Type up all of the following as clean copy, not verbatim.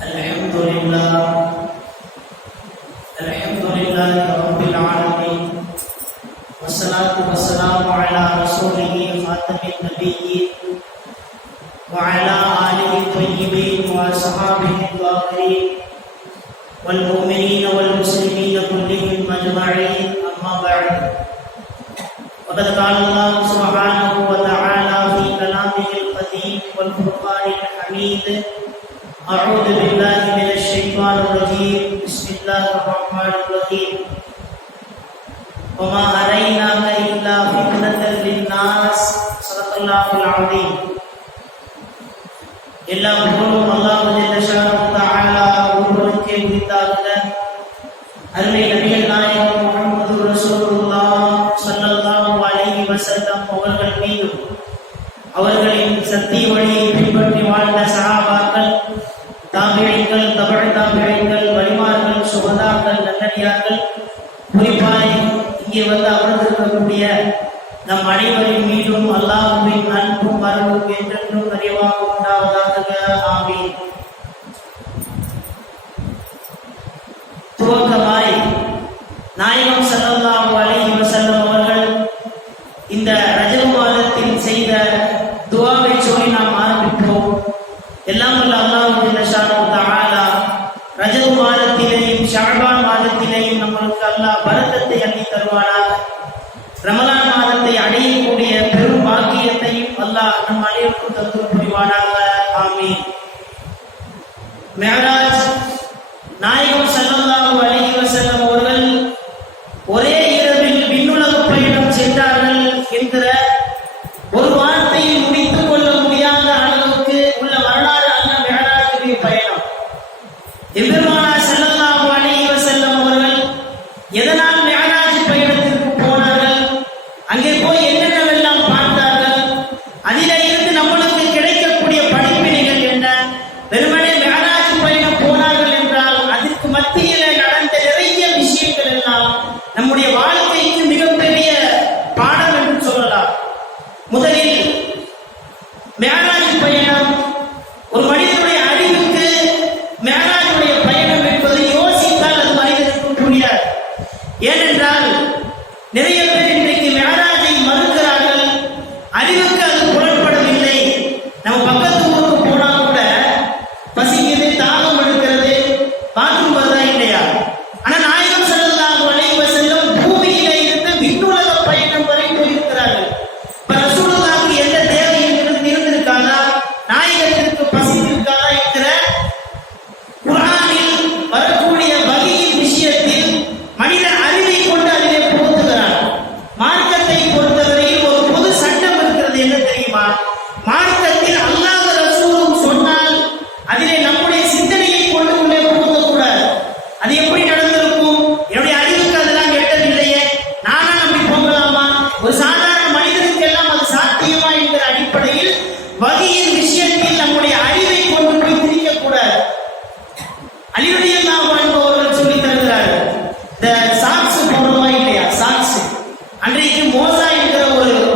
الحمد لله رب العالمين والصلاة والسلام على رسوله خاتم النبيين وعلى آله الطيبين وأصحابه الطاهرين والمؤمنين والمسلمين كلهم أجمعين أما بعد وقد قال الله سبحانه وتعالى في كلامه القديم والفرقان الحميد أعوذ بالله من الشيطان الرجيم بسم الله الرحمن الرحيم وما أريناك إلا فتنة للناس صدق الله العظيم எல்லா புகழும் அல்லாஹ் ஜல்ல ஷானஹு தஆலா ஒருவருக்கே உரித்தாகுக. அருமை நபிகள் நாயகம் முஹம்மது ரசூலுல்லாஹ் ஸல்லல்லாஹு அலைஹி வஸல்லம் அவர்கள் மீதும் அவர்களின் சத்திய வழியை பின்பற்றி வாழ்ந்த சஹாபாக்கள், தாபிஈன்கள், தபஅ தாபிஈன்கள், வலிமார்கள், சுஹதாக்கள், நல்லடியார்கள், குறிப்பாக இங்கே வந்து அமர்ந்திருக்கக்கூடிய நம் அனைவரின் மீதும் அல்லாஹ்வின் அன்பும் அருளும் என்றென்றும் நிறைவாக உண்டாவதாக. ஆமீன். துவக்கமாய் நாயகம் ஸல்லல்லாஹு அலைஹி வஸல்லம் அவர்கள் இந்த ரஜப் மாதத்தில் செய்த துஆவை சொல்லி நாம் ஆரம்பிப்போம். எல்லாம் வல்ல அல்லாஹ் ஜல்ல ஷானஹு தஆலா ரஜப் மாதத்திலேயும் ஷஅபான் மாதத்திலேயும் நமக்கு அல்லாஹ் பரக்கத்தை அள்ளி தருவானாக. ரமலான் மாதத்தை அடையக்கூடிய பெரும் பாக்கியத்தையும் அல்லாஹ் நம் அனைவருக்கும் தந்து புரிவானாக. ஆமீன். மிஅராஜ் நாயகம் ஸல்லல்லாஹு அலைஹி வஸல்லம் அவர்கள் ஒரே இரவில் விண்ணுலக பயணம் சென்றார்கள் என்கிற ஒரு வார்த்தையில் முடித்துக் கொள்ள முடியாத அளவுக்கு உள்ள வரலாறு அல்ல மிஅராஜுடைய பயணம். எம்பெருமானார் ஸல்லல்லாஹு அலைஹி வஸல்லம் அவர்கள் எதனால் மிஅராஜ் பயணத்திற்கு போனார்கள், அங்கே போய் என்னென்னவெல்லாம் பார்த்தார்கள், அதிலே இருந்து நம்மளுக்கு கிடைக்கக்கூடிய படிப்பினைகள் என்ன, வெறுமனே மிஅராஜ் பயணம் போனார்கள் என்றால் அதற்கு மத்தியில நடந்த நிறைய விஷயங்கள் எல்லாம் நம்முடைய வாழ்க்கைக்கு மிகப்பெரிய பாடம் என்று சொல்லலாம். முதலில் மிஅராஜ் பயணம் ஒரு மனிதனுடைய அறிவுக்கு மிஅராஜுடைய பயணம் என்பது யோசித்தால் அது மனிதனுக்கு புரியாது. ஏனென்றால் நிறைய பேர் இன்றைக்கு மிஅராஜை மறுக்கிறார்கள், அறிவுக்கு அது புலப்படவில்லை. நம்ம பக்கத்து ஊருக்கு போனா கூட பசிக்குது, தாகம் எடுக்கிறது, பாத்ரூம் வருதா இல்லையா? ஆனா நாயகம் ஸல்லல்லாஹு அலைஹி வஸல்லம் பூமியில இருந்து விண்ணுலக பயணம் வரை போயிருக்கிறார்கள். இப்ப ரசூலுல்லாஹ்க்கு எந்த தேவையும் இருந்திருக்காதா, நாயகத்திற்கு பசி இருக்காதா என்கிற குர்ஆனில் வரக்கூடிய வஹீயின் விஷயத்தில் மனிதன் அறிவை கொண்டு அதிலே பொருத்துகிறான். மார்க்கத்தை பொறுத்தவரையில் ஒரு பொது சட்டம் இருக்கிறது, என்ன தெரியுமா? மார்க்கத்தில் அல்லாஹ் ரசூலும் சொன்னால் அதிலே நம்முடைய சிந்தனையை கொண்டு உள்ளே புகுத்தக்கூடாது. அது எப்படி நடந்திருக்கும்? என்னுடைய அறிவுக்கு அதெல்லாம் எட்டவில்லையே, நானா அப்படி போகலாமா? ஒரு சாதாரண மனிதனுக்கு எல்லாம் அது சாத்தியமா என்கிற அடிப்படையில் வஹீயின் விஷயத்தில் நம்முடைய அறிவை கொண்டு போய் திணிக்கக்கூடாது. அலி ரலியல்லாஹு அன்ஹு அவர்கள் சொல்லி தருகிறார்கள். இந்த சாக்ஸ் போடுறோமா இல்லையா, சாக்ஸ் அன்றைக்கு மோசா என்கிற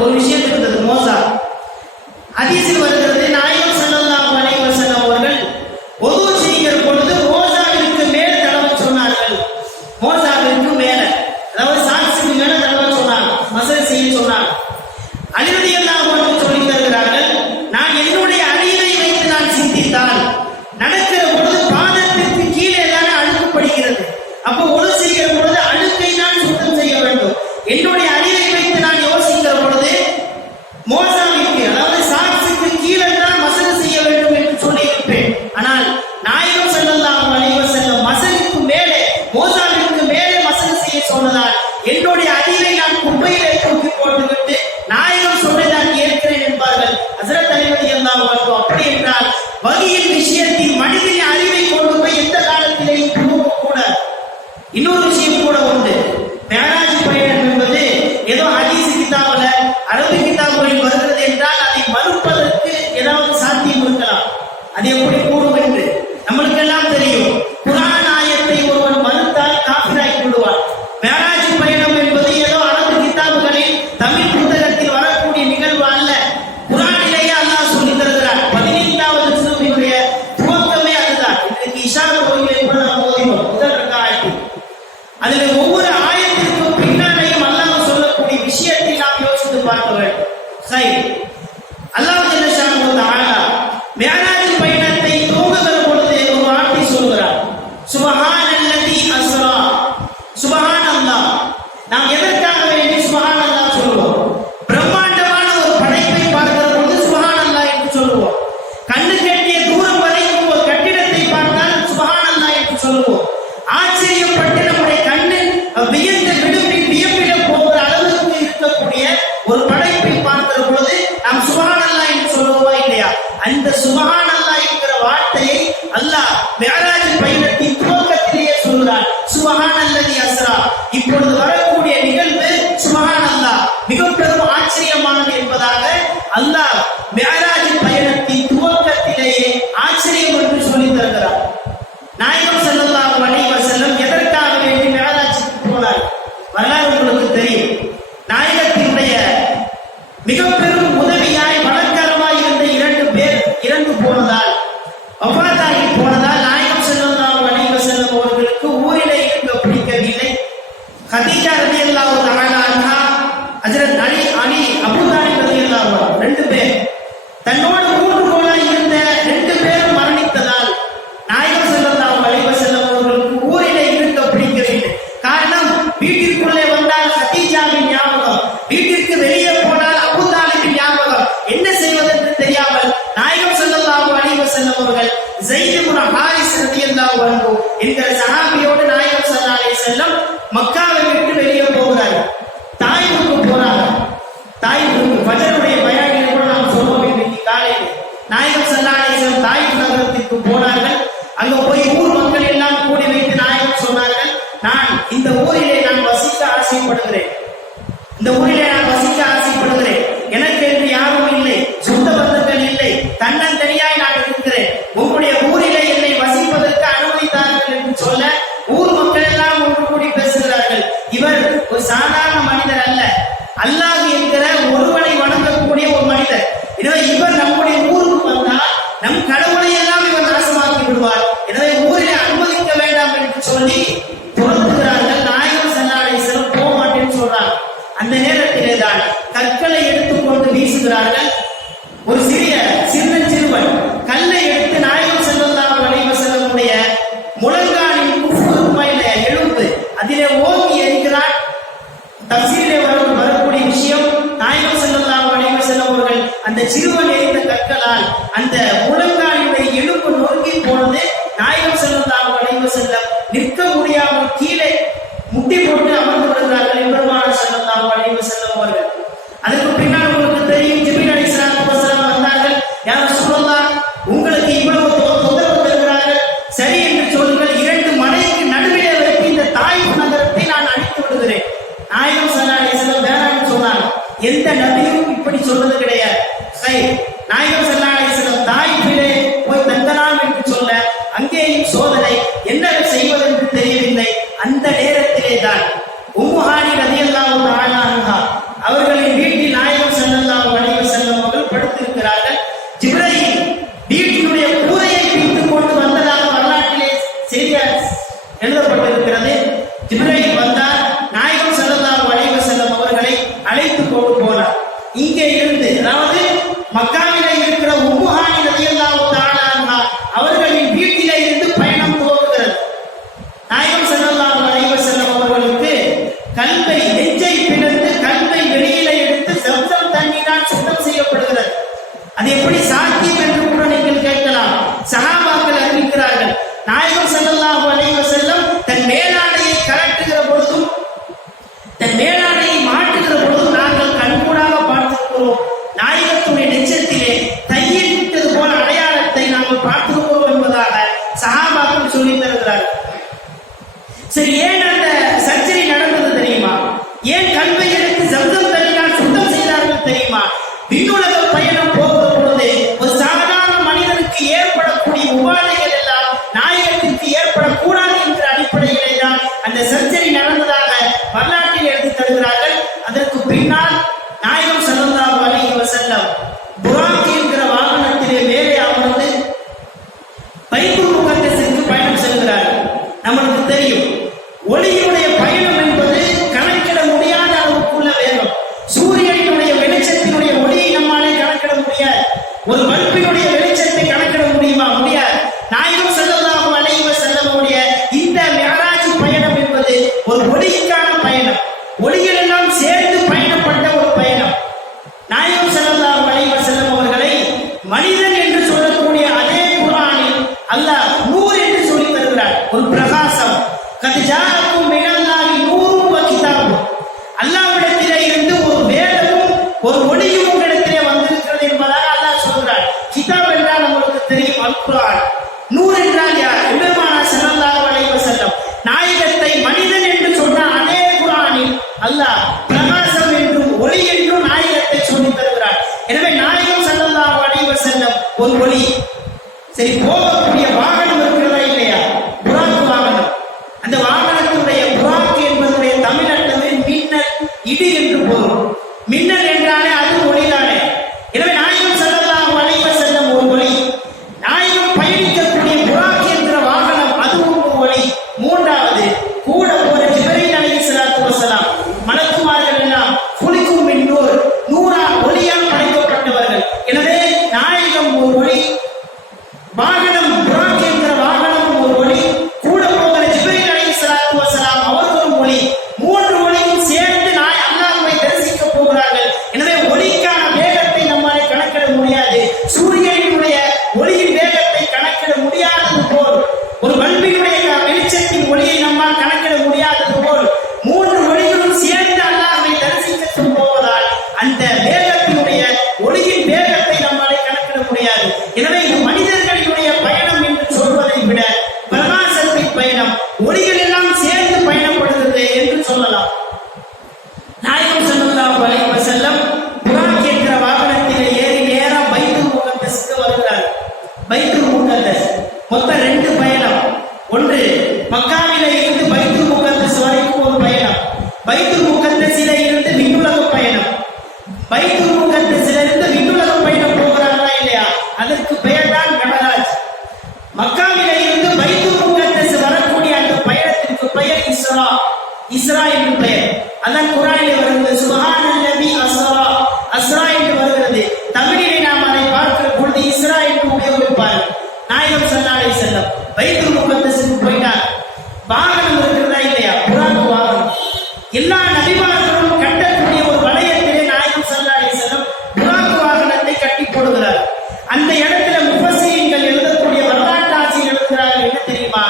ஒரு விஷயம் இருந்தது. மோசா ஹதீஸில் வருகிறது, நாயகம் ஸல்லல்லாஹு அலைஹி வஸல்லம் அவர்கள் wudu செய்கிற பொழுது மோசாவிற்கு மேல் தடவ சொன்னார்கள். மோசாவிற்கு மேல, அதாவது சாக்ஸுக்கு மேல தடவ சொன்னாங்க, மசாஜ் செய்ய சொன்னாங்க. அலி ரலியல்லாஹு அன்ஹு சொல்லி தருகிறார்கள், நான் என்னுடைய அறிவை வைத்து நான் சிந்தித்தால் நடக்கிற பொழுது பாதத்திற்கு கீழே தானே அழுக்கப்படுகிறது. அப்போ wudu செய்கிற பொழுது அழுக்கை நான் சுத்தம் செய்ய வேண்டும். என்னுடைய அறிவை வைத்து நான் யோசிக்கிற பொழுது மோசாவிற்கு, அதாவது சாக்ஸுக்கு கீழே தான் மசாஜ் செய்ய வேண்டும் என்று சொல்லி இருப்பேன். ஆனால் நாயகம் ஸல்லல்லாஹு அலைஹி வஸல்லம் மசாஜுக்கு மேலே, மோசாவிற்கு மேலே மசாஜ் செய்ய சொன்னதால் என்னுடைய அறிவை நான் குப்பையிலே தூக்கி போட்டுவிட்டு நாயகம் சொன்னதை நான் ஏற்கிறேன் என்பார்கள் ஹஜ்ரத் அலி ரலியல்லாஹு அன்ஹு. அப்படி என்றால் வஹீயின் விஷயத்தில் மனிதனின் அறிவை கொண்டு போய் எந்த காலத்திலேயும் புகுத்தக்கூடாது. இன்னொரு விஷயம் கூட உண்டு. மிஅராஜ் பயணம் என்பது ஏதோ ஹதீஸ் கிதாபுல, அரபி கிதாபுகளில் வருகிறது என்றால் அதை மறுப்பதற்கு ஏதாவது சாத்தியம் இருக்கலாம். அது எப்படி கூடும் என்று நம்மளுக்கெல்லாம் தெரியும். குர்ஆன் ஆயத்தை ஒருவன் மறுத்தால் காஃபிராகி விடுவான். மிஅராஜ் பயணம் என்பது ஏதோ அரபு கிதாபுகளில் தமிழ் புத்தகத்தில் வரக்கூடிய நிகழ்வு அல்ல. குர்ஆனிலேயே அல்லாஹ் சொல்லி தருகிறார். 15வது சூரத்தினுடைய துவக்கமே அதுதான். இன்றைக்கு பார்க்க வேண்டும். சரி, அல்லாஹ் ஜல்லஷானஹு வ தஆலா மிஅராஜ் பயணத்தை துவங்குகிற பொழுது ஒரு வார்த்தை சொல்கிறார், சுப்ஹானல்லதி அஸ்ரா. சுப்ஹானல்லாஹ். நாம் எதற்காக வேண்டி சுப்ஹானல்லாஹ் சொல்லுவோம்? பிரம்மாண்டமான ஒரு படைப்பை பார்க்கிற பொழுது சுப்ஹானல்லாஹ் என்று சொல்லுவோம். கண்ணு கெட்டிய தூரம் வரைக்கும் ஒரு கட்டிடத்தை பார்த்தால் சுப்ஹானல்லாஹ் என்று சொல்லுவோம். ஆச்சரியப்பட்டு நம்முடைய கண்ணு வியந்து வியப்பிட போகிற அளவுக்கு இருக்கக்கூடிய ஒரு படைப்பை பார்க்கிற பொழுது நாம் சுப்ஹானல்லாஹ் என்று சொல்லுவோமா இல்லையா? அந்த சுப்ஹானல்லாஹ் என்கிற வார்த்தையை அல்லாஹ் மிஅராஜ் பயணத்தின் துவக்கத்திலேயே சொல்கிறார், சுப்ஹானல்லதி அஸ்ரா. இப்பொழுது வரக்கூடிய நிகழ்வு சுப்ஹானல்லாஹ் மிக பெரும் ஆச்சரியமானது என்பதாக அல்லாஹ் மிஅராஜ் பயணத்தின் துவக்கத்திலேயே ஆச்சரியம் என்று சொல்லி தருகிறார். நாயகம் ஸல்லல்லாஹு அலைஹி வஸல்லம் எதற்காக வேண்டி மிஅராஜுக்கு போனார்? வரலாறு உங்களுக்கு தெரியும். நாயகத்தினுடைய மிக பெரும் உதவியாய் வழக்கரமாய் இருந்த 2 பேர் இறந்து போனதால், வஃபாத்தாகி போனதால் நாயகம் ஸல்லல்லாஹு அலைஹி வஸல்லம் அவர்களுக்கு ஊரிலே இருக்க பிடிக்கவில்லை. கதீஜா ரலியல்லாஹு தஆலா அன்ஹா, ஹஜ்ரத் அலி அபூ தாலிப் ரலியல்லாஹு அன்ஹு 2 பேர் தன்னோடு 3 கோலாய் இருந்த 2 பேரும் மரணித்ததால் நாயகம் ஸல்லல்லாஹு அலைஹி வஸல்லம் அவர்களுக்கு ஊரிலே இருக்க பிடிக்கவில்லை. காரணம், வீட்டிற்குள்ளே வந்தால் கதீஜாவின் ஞாபகம், வீட்டிற்கு வெளியே போனால் அபூ தாலிபின் ஞாபகம். என்ன செய்வதென்று தெரியாமல் நாயகம் ஸல்லல்லாஹு அலைஹி வஸல்லம் அவர்கள் ஸைத் இப்னு ஹாரிஸ் ரலியல்லாஹு அன்ஹு என்கிற சஹாபியோடு நாயகம் ஸல்லல்லாஹு அலைஹி வஸல்லம் மக்காவை விட்டு வெளியே போகிறார்கள். தாயிஃபுக்கு போறாங்க. தாயிஃபுக்கு ஃபஜ்ருடைய பயானில் கூட நாம் சொல்வோம். இன்றைக்கு காலையில் நாயகம் ஸல்லல்லாஹு அலைஹி வஸல்லம் தாயிஃப் நகரத்திற்கு போனார்கள். அங்க போய் ஊர் மக்கள் எல்லாம் கூடி வைத்து நாயகம் சொன்னார்கள், நான் இந்த ஊரிலே நான் வசிக்க ஆசைப்படுகிறேன். இந்த ஊரிலே நான் வசிக்க ஆசைப்படுகிறேன். எனக்கு என்று யாரும் இல்லை, சொந்த பந்தங்கள் இல்லை, தன்னந்தனியாய் நான் இருக்கிறேன். உங்களுடைய ஊரிலே என்னை வசிப்பதற்கு அனுமதித்தார்கள் என்று சொல்ல ஊர் மக்கள் எல்லாம் ஒன்று கூடி பேசுகிறார்கள். இவர் ஒரு சாதாரண மனிதர் அல்ல, அல்லாஹ் என்கிற ஒருவனை வணங்கக்கூடிய ஒரு மனிதர். எனவே இவர் நம்முடைய ஊருக்கு வந்தால் நம் கடவுளை எல்லாம் இவர் நாசமாக்கி விடுவார். எனவே ஊரிலே அனுமதிக்க வேண்டாம் என்று சொல்லி துரத்துகிறார்கள். நாயகம் ஸல்லல்லாஹு அலைஹி வஸல்லம் போக மாட்டேன்னு சொல்றாங்க. அந்த நேரத்திலே தான் கற்களை எடுத்துக்கொண்டு வீசுகிறார்கள். ஒரு சிறுவன் கல்லை எடுத்து நாயகம் ஸல்லல்லாஹு அலைஹி வஸல்லமுடைய முழங்காலின் குஃபுருமையிலே எலும்பு அதிலே ஓங்கி எரிக்கிறார். தஃசீரிலே வரக்கூடிய விஷயம், நாயகம் ஸல்லல்லாஹு அலைஹி வஸல்லம் அவர்கள் அந்த சிறுவன் எரிந்த கற்களால் அந்த முழங்காலினுடைய எலும்பு நொறுங்கி போனது. நாயகம் ஸல்லல்லாஹு அலைஹி வஸல்லம் நிற்க முடியாமல் கீழே முட்டி போட்டு அமர்ந்து விடுகிறார்கள். எம்பெருமானார் ஸல்லல்லாஹு அலைஹி வஸல்லம் அவர்கள். அதற்கு பின்னால் உங்களுக்கு தெரியும், ஜிப்ரீல் அலைஹிஸ்ஸலாத்து வஸலாம் வந்தார்கள். யா ரசூலல்லாஹ், உங்களுக்கு இவ்வளவு தொந்தரவு தருகிறார்கள், சரி என்று சொல்லுங்கள், 2 மலைக்கு நடுவிலே வைத்து இந்த தாயிஃப் நகரத்தை நான் அழித்து விடுகிறேன். நாயகம் ஸல்லல்லாஹு அலைஹி வஸல்லம் வேணாம்னு சொன்னாங்க. எந்த நபியும் இப்படி சொன்னது கிடையாது. சரி, நாயகம் ஸல்லல்லாஹு அலைஹி வஸல்லம் தாயிஃபிலே போய் தங்கலாம் என்று சொல்ல அங்கேயும் சோதனை, என்ன செய்வதென்று தெரியவில்லை. அந்த நேரத்திலே தான் உம்மு ஹானி ரலியல்லாஹு தஆலா அன்ஹா அவர்களின் வீட்டில் நாயகம் ஸல்லல்லாஹு அலைஹி வஸல்லம் அவர்கள் படுத்திருக்கிறார்கள். ஜிப்ரீல் வீட்டினுடைய கூரையை பிடித்துக் கொண்டு வந்ததாக வரலாற்றிலே செய்தி எழுதப்பட்டிருக்கிறது. ஜிப்ரீல் வந்தார், நாயகம் ஸல்லல்லாஹு அலைஹி வஸல்லம் அவர்களை அழைத்து கொண்டு போனார். இங்கே இருந்து, அதாவது மக்காவிலே இருக்கிற உம்மு ஹானி ரலியல்லாஹு தஆலா அன்ஹா அவர்களின் வீட்டிலே இருந்து பயணம் துவங்குகிறது. நாயகம் ஸல்லல்லாஹு அலைஹி வஸல்லம் அவர்களுக்கு கல்வை நெஞ்சை பிளந்து கல்வை வெளியில எடுத்து ஜம்ஸம் தண்ணீரால் சுத்தம் செய்யப்படுகிறது. அது எப்படி சாத்தியம் என்று கூட நீங்கள் கேட்கலாம். சஹாபாக்கள் அறிவிக்கிறார்கள், நாயகம் ஸல்லல்லாஹு அலைஹி வஸல்லம் தன் மேலாடையை கலட்டுகிற பொழுதும் தன் மேலாடையை மாற்றுகிற பொழுதும் நாங்கள் கண்கூடாக பார்த்திருக்கிறோம். நாயகத்துடைய நெஞ்சத்திலே தையில் விட்டது போல அடையாளத்தை நாங்கள் பார்த்திருக்கிறோம் என்பதாக சஹாபாக்கள் சொல்லி தருகிறார்கள். சரி, ஏன் அந்த சர்ஜரி நடந்தது தெரியுமா? ஏன் கல்வை எடுத்து ஜம்ஸம் தண்ணீரால் சுத்தம் செய்தார்கள் தெரியுமா? விண்ணுலக பயணம் போகிற பொழுது ஒரு சாதாரண மனிதனுக்கு ஏற்படக்கூடிய உபாதைகள் எல்லாம் நாயகத்திற்கு ஏற்படக்கூடாது என்ற அடிப்படையிலே தான் அந்த சர்ஜரி நடந்ததாக வரலாற்றில் எடுத்து தருகிறார்கள். அதற்கு பின்னால் நாயகம் ஸல்லல்லாஹு அலைஹி வஸல்லம் புராக் என்கிற வாகனத்திலே மேலே அமர்ந்து பைத்துல் முகத்தஸிற்கு பயணம் செல்கிறார்கள். நமக்கு தெரியும், ஒளியுடைய பயணம் என்பது கணக்கிட முடியாத அளவுக்குள்ள வேகம். சூரியனுடைய ஒரு பல்பினுடைய வெளிச்சத்தை கணக்கிட முடியுமா? முடியாது. நாயகம் ஸல்லல்லாஹு அலைஹி வஸல்லமுடைய இந்த மிஅராஜ் பயணம் என்பது ஒரு ஒளிக்கான பயணம். ஒளிகள் எல்லாம் சேர்ந்து பயணப்பட்ட ஒரு பயணம். நாயகம் ஸல்லல்லாஹு அலைஹி வஸல்லம் அவர்களை மனிதன் என்று சொல்லக்கூடிய அதே குர்ஆனில் அல்லாஹ் நூர் என்று சொல்லி தருகிறார். ஒரு பிரகாசம். கத் ஜாஅக்கும் மினல்லாஹி நூரும் வ கிதாபும். அல்லாஹ்விடத்திலே இருந்து ஒரு வேதமும் ஒரு ஒளியும் உங்களிடத்திலே வந்திருக்கிறது என்பதாக அல்லாஹ் சொல்கிறார். கிதாப் என்றால் உங்களுக்கு தெரியும், அல் குர்ஆன். நூர் என்றால் யார்? பெருமானார் ஸல்லல்லாஹு அலைஹி வஸல்லம் நாயகத்தை மனிதன் என்று சொன்ன அதே குர்ஆனில் அல்லாஹ் பிரகாசம் என்றும் ஒளி என்றும் நாயகத்தை சொல்லி தருகிறார். எனவே நாயகம் ஸல்லல்லாஹு அலைஹி வஸல்லம் ஒரு ஒளி. சரி, போகக்கூடிய வாகனம் இருக்கிறதா இல்லையா? புராக்கு வாகனம். அந்த வாகனத்துடைய புராக்கு என்பதுடைய தமிழ் அர்த்தமே மின்னல், இடி என்று பொருள். மின்னல் என்றாலே அது ஒளிதானே. எனவே நாயகம் ஸல்லல்லாஹு அலைஹி வஸல்லம் ஒரு ஒளி. நாயகம் பயணிக்கக்கூடிய புராக்கு என்ற வாகனம் அதுவும் ஒரு ஒளி. மூன்றாவது, கூட போற ஜிப்ரீல் அலைஹிஸ்ஸலாத்து வஸலாம் மலக்குமார்கள் எல்லாம் குலிக்கும் மின் நூர், நூறா ஒளியால் படைக்கப்பட்டவர்கள். எனவே நாயகம் ஒரு ஒளி, வாகனம் புராக் என்கிற வாகனம் ஒரு ஒளி, கூட போகிற ஜிப்ரீல் அலைஹிஸ்ஸலாத்து வஸலாம் அவர்களும் ஒளி. மூன்று ஒளியும் சேர்ந்து அல்லாஹ்வை தரிசிக்க போகிறார்கள். எனவே ஒளிக்கான வேகத்தை நம்மால் கணக்கிட முடியாது. சூரியனுடைய ஒளியின் வேகத்தை கணக்கிட முடியாதது போல், ஒரு பல்பினுடைய வெளிச்சத்தின் ஒளியை நம்மால் கணக்கிட முடியாதது போல், மூன்று ஒளிகளும் சேர்ந்து அல்லாஹ்வை தரிசிக்க போவதால் அந்த வேகத்தினுடைய ஒளியின் வேகத்தை நம்மால் கணக்கிட முடியாது. எனவே இது மனிதர்களினுடைய பயணம் என்று சொல்வதை விட பிரகாசத்தின் பயணம், ஒளிகள் எல்லாம் சேர்ந்து பயணப்படுகிறது என்று சொல்லலாம். நாயகம் ஸல்லல்லாஹு அலைஹி வஸல்லம் புராக் என்ற வாகனத்திலே ஏறி நேரா பைத்துல் முகத்தஸ்க்கு வருகிறார். பைத்துல் முகத்தஸ் மொத்தம் 2 பயணம். ஒன்று, மக்காவிலே இருந்து பைத்துல் முகத்தஸ் வரைக்கும் ஒரு பயணம். பைத்துல் முகத்தஸிலே இருந்து விண்ணுலக பயணம். பைத்துல் முகத்தஸிலே இருந்து விண்ணுலக பயணம் போகிறார்களா இல்லையா? அதற்கு பெயர் தான் மிஅராஜ். மக்காவிலே இருந்து பைத்துல் முகத்தஸ் வரக்கூடிய அந்த பயணத்திற்கு பெயர் இஸ்ரா. இஸ்ரா என்று பெயர். அதான் குர்ஆனிலே வருகிறது, சுப்ஹானல்லதி அஸ்ரா. அஸ்ரா என்று வருகிறது. தமிழிலே நாம் அதை பார்க்கிற பொழுது இஸ்ரா என்று உபயோகிப்பார்கள். நாயகம் ஸல்லல்லாஹு அலைஹி வஸல்லம் பைத்துல் முகத்தஸுக்கு போயிட்டார். வாகனம் இருக்கிறதா இல்லையா? புராக் வாகனம். எல்லா நபிமார்களும் கட்டக்கூடிய ஒரு வளையத்திலே நாயகம் ஸல்லல்லாஹு அலைஹி வஸல்லம் புராக் வாகனத்தை கட்டி போடுகிறார். அந்த இடத்துல முஃபஸ்ஸிரீன்கள் எழுதக்கூடிய வரலாற்று ஆசிரியர் எழுதுகிறார்கள், என்ன தெரியுமா?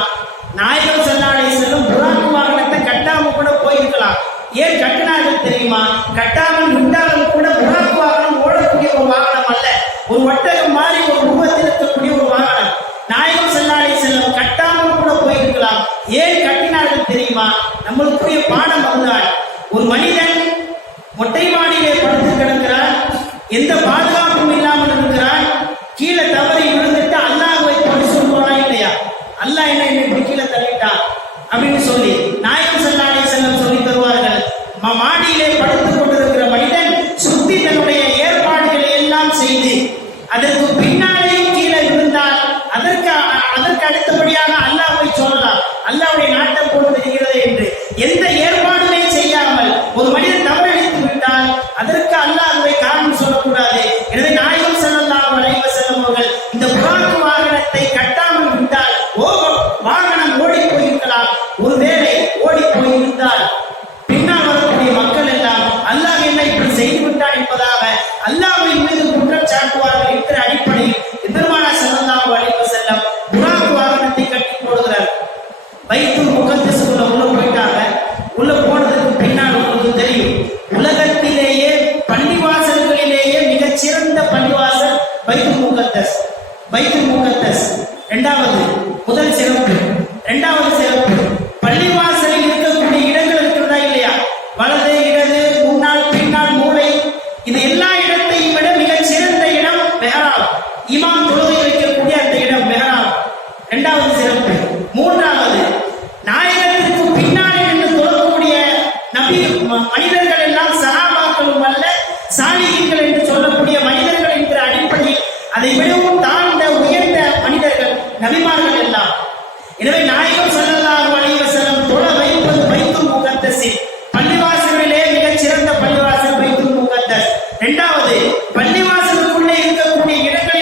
நாயகம் ஸல்லல்லாஹு அலைஹி வஸல்லம் புராக் வாகனத்தை கட்டாம கூட போயிருக்கலாம். ஏன் கட்டினார்கள் தெரியுமா? கட்டாமல் விட்டாலும் கூட புராக் வாகனம் ஓடக்கூடிய ஒரு வாகனம் அல்ல. ஒரு ஒட்டகம் மாதிரி ஒரு உருவத்தில் இருக்கக்கூடிய ஒரு வாகனம். நாயகம் ஸல்லல்லாஹு அலைஹி வஸல்லம் கட்டாமல் கூட போயிருக்கலாம். ஏன் கட்டினார்கள் தெரியுமா? நம்மளுக்குரிய பாடம் அதுதான். ஒரு மனிதன் மொட்டை மாடியிலே படுத்து கிடக்கிறான், எந்த பாதுகாப்பும் இல்லாமல் இருக்கிறான், கீழே தவறி விழுந்துட்டு அல்லாஹ்வை போய் சொல்லுவானா இல்லையா? அல்லாஹ் என்ன இப்படி கீழே தள்ளிட்டான் அப்படின்னு சொல்லி நாயகம் ஸல்லல்லாஹு அலைஹி வஸல்லம் சொல்லி தருவார்கள். மாடியிலே படுத்துக் கொண்டிருக்கிற மனிதன் சுத்தி தன்னுடைய ஏற்பாடுகளை எல்லாம் செய்து அதற்கு பின்னாலேயும் கீழே விழுந்தால் அதற்கு அடுத்தபடியாக அல்லாஹ்வை சொல்லலாம், அல்லாஹ்வுடைய நாட்டம் போல் தெரிகிறது என்று. எந்த ஏற்பாடுமே செய்யாமல் ஒரு மனிதன் தவறளித்து விட்டால் அதற்கு அல்லாஹ்வை காரணம் சொல்லக்கூடாது. எனவே நாயகம் ஸல்லல்லாஹு அலைஹி வஸல்லம் அவர்கள் இந்த புராக் வாகனத்தை கட்டாமல் விட்டால் வாகனம் ஓடி போயிருக்கலாம். ஒருவேளை ஓடி போயிருந்தால் பின்னால் வரக்கூடிய மக்கள் எல்லாம் அல்லாஹ் என்ன இப்படி செய்து விட்டான் என்பதாக அல்லாஹ்வின் மீது குற்றம் சாட்டுவார்கள் என்கிற அடிப்படையில் பெருமானார் ஸல்லல்லாஹு அலைஹி வஸல்லம் புராக் வாகனத்தை கட்டி போடுகிறார். பைத்துல் முகத்தஸுக்குள்ள உள்ள போயிட்டாங்க. உள்ள போனதுக்கு பின்னால் உங்களுக்கு தெரியும், உலகத்திலேயே பள்ளிவாசல்களிலேயே மிகச் சிறந்த பள்ளிவாசல் பைத்துல் முகத்தஸ். பைத்துல் முகத்தஸ் முதல் சிறப்பு. இரண்டாவது சிறப்பு, பள்ளிவாசலில் இருக்கக்கூடிய இடங்கள் இருக்கிறதா இல்லையா? வலது, இடது, முன்னால், பின்னால், மூளை, இது எல்லா இடத்தையும் விட மிகச் சிறந்த இடம் மெஹராப். இமாம் தொழுகை வைக்கக்கூடிய அந்த இடம் மெஹராப். இரண்டாவது சிறப்பு. மூன்றாவது, நாயகத்திற்கு பின்னாலே நின்று தொழக்கூடிய நபி மனிதர்கள் எல்லாம் சஹாபாக்களும் அல்ல, சாலிஹீன்கள் என்று சொல்லக்கூடிய மனிதர்கள் என்கிற அடிப்படையில் அதை விடவும் தாழ்ந்த உயர்ந்த மனிதர்கள் நபிமார்கள் எல்லாம். எனவே நாயகம் ஸல்லல்லாஹு அலைஹி வஸல்லம் தொழ வைப்பது பைத்துல் முகத்தஸ். பள்ளிவாசலிலே மிகச் சிறந்த பள்ளிவாசல் பைத்துல் முகத்தஸ். இரண்டாவது, பள்ளிவாசலுக்குள்ளே இருக்கக்கூடிய இடங்கள்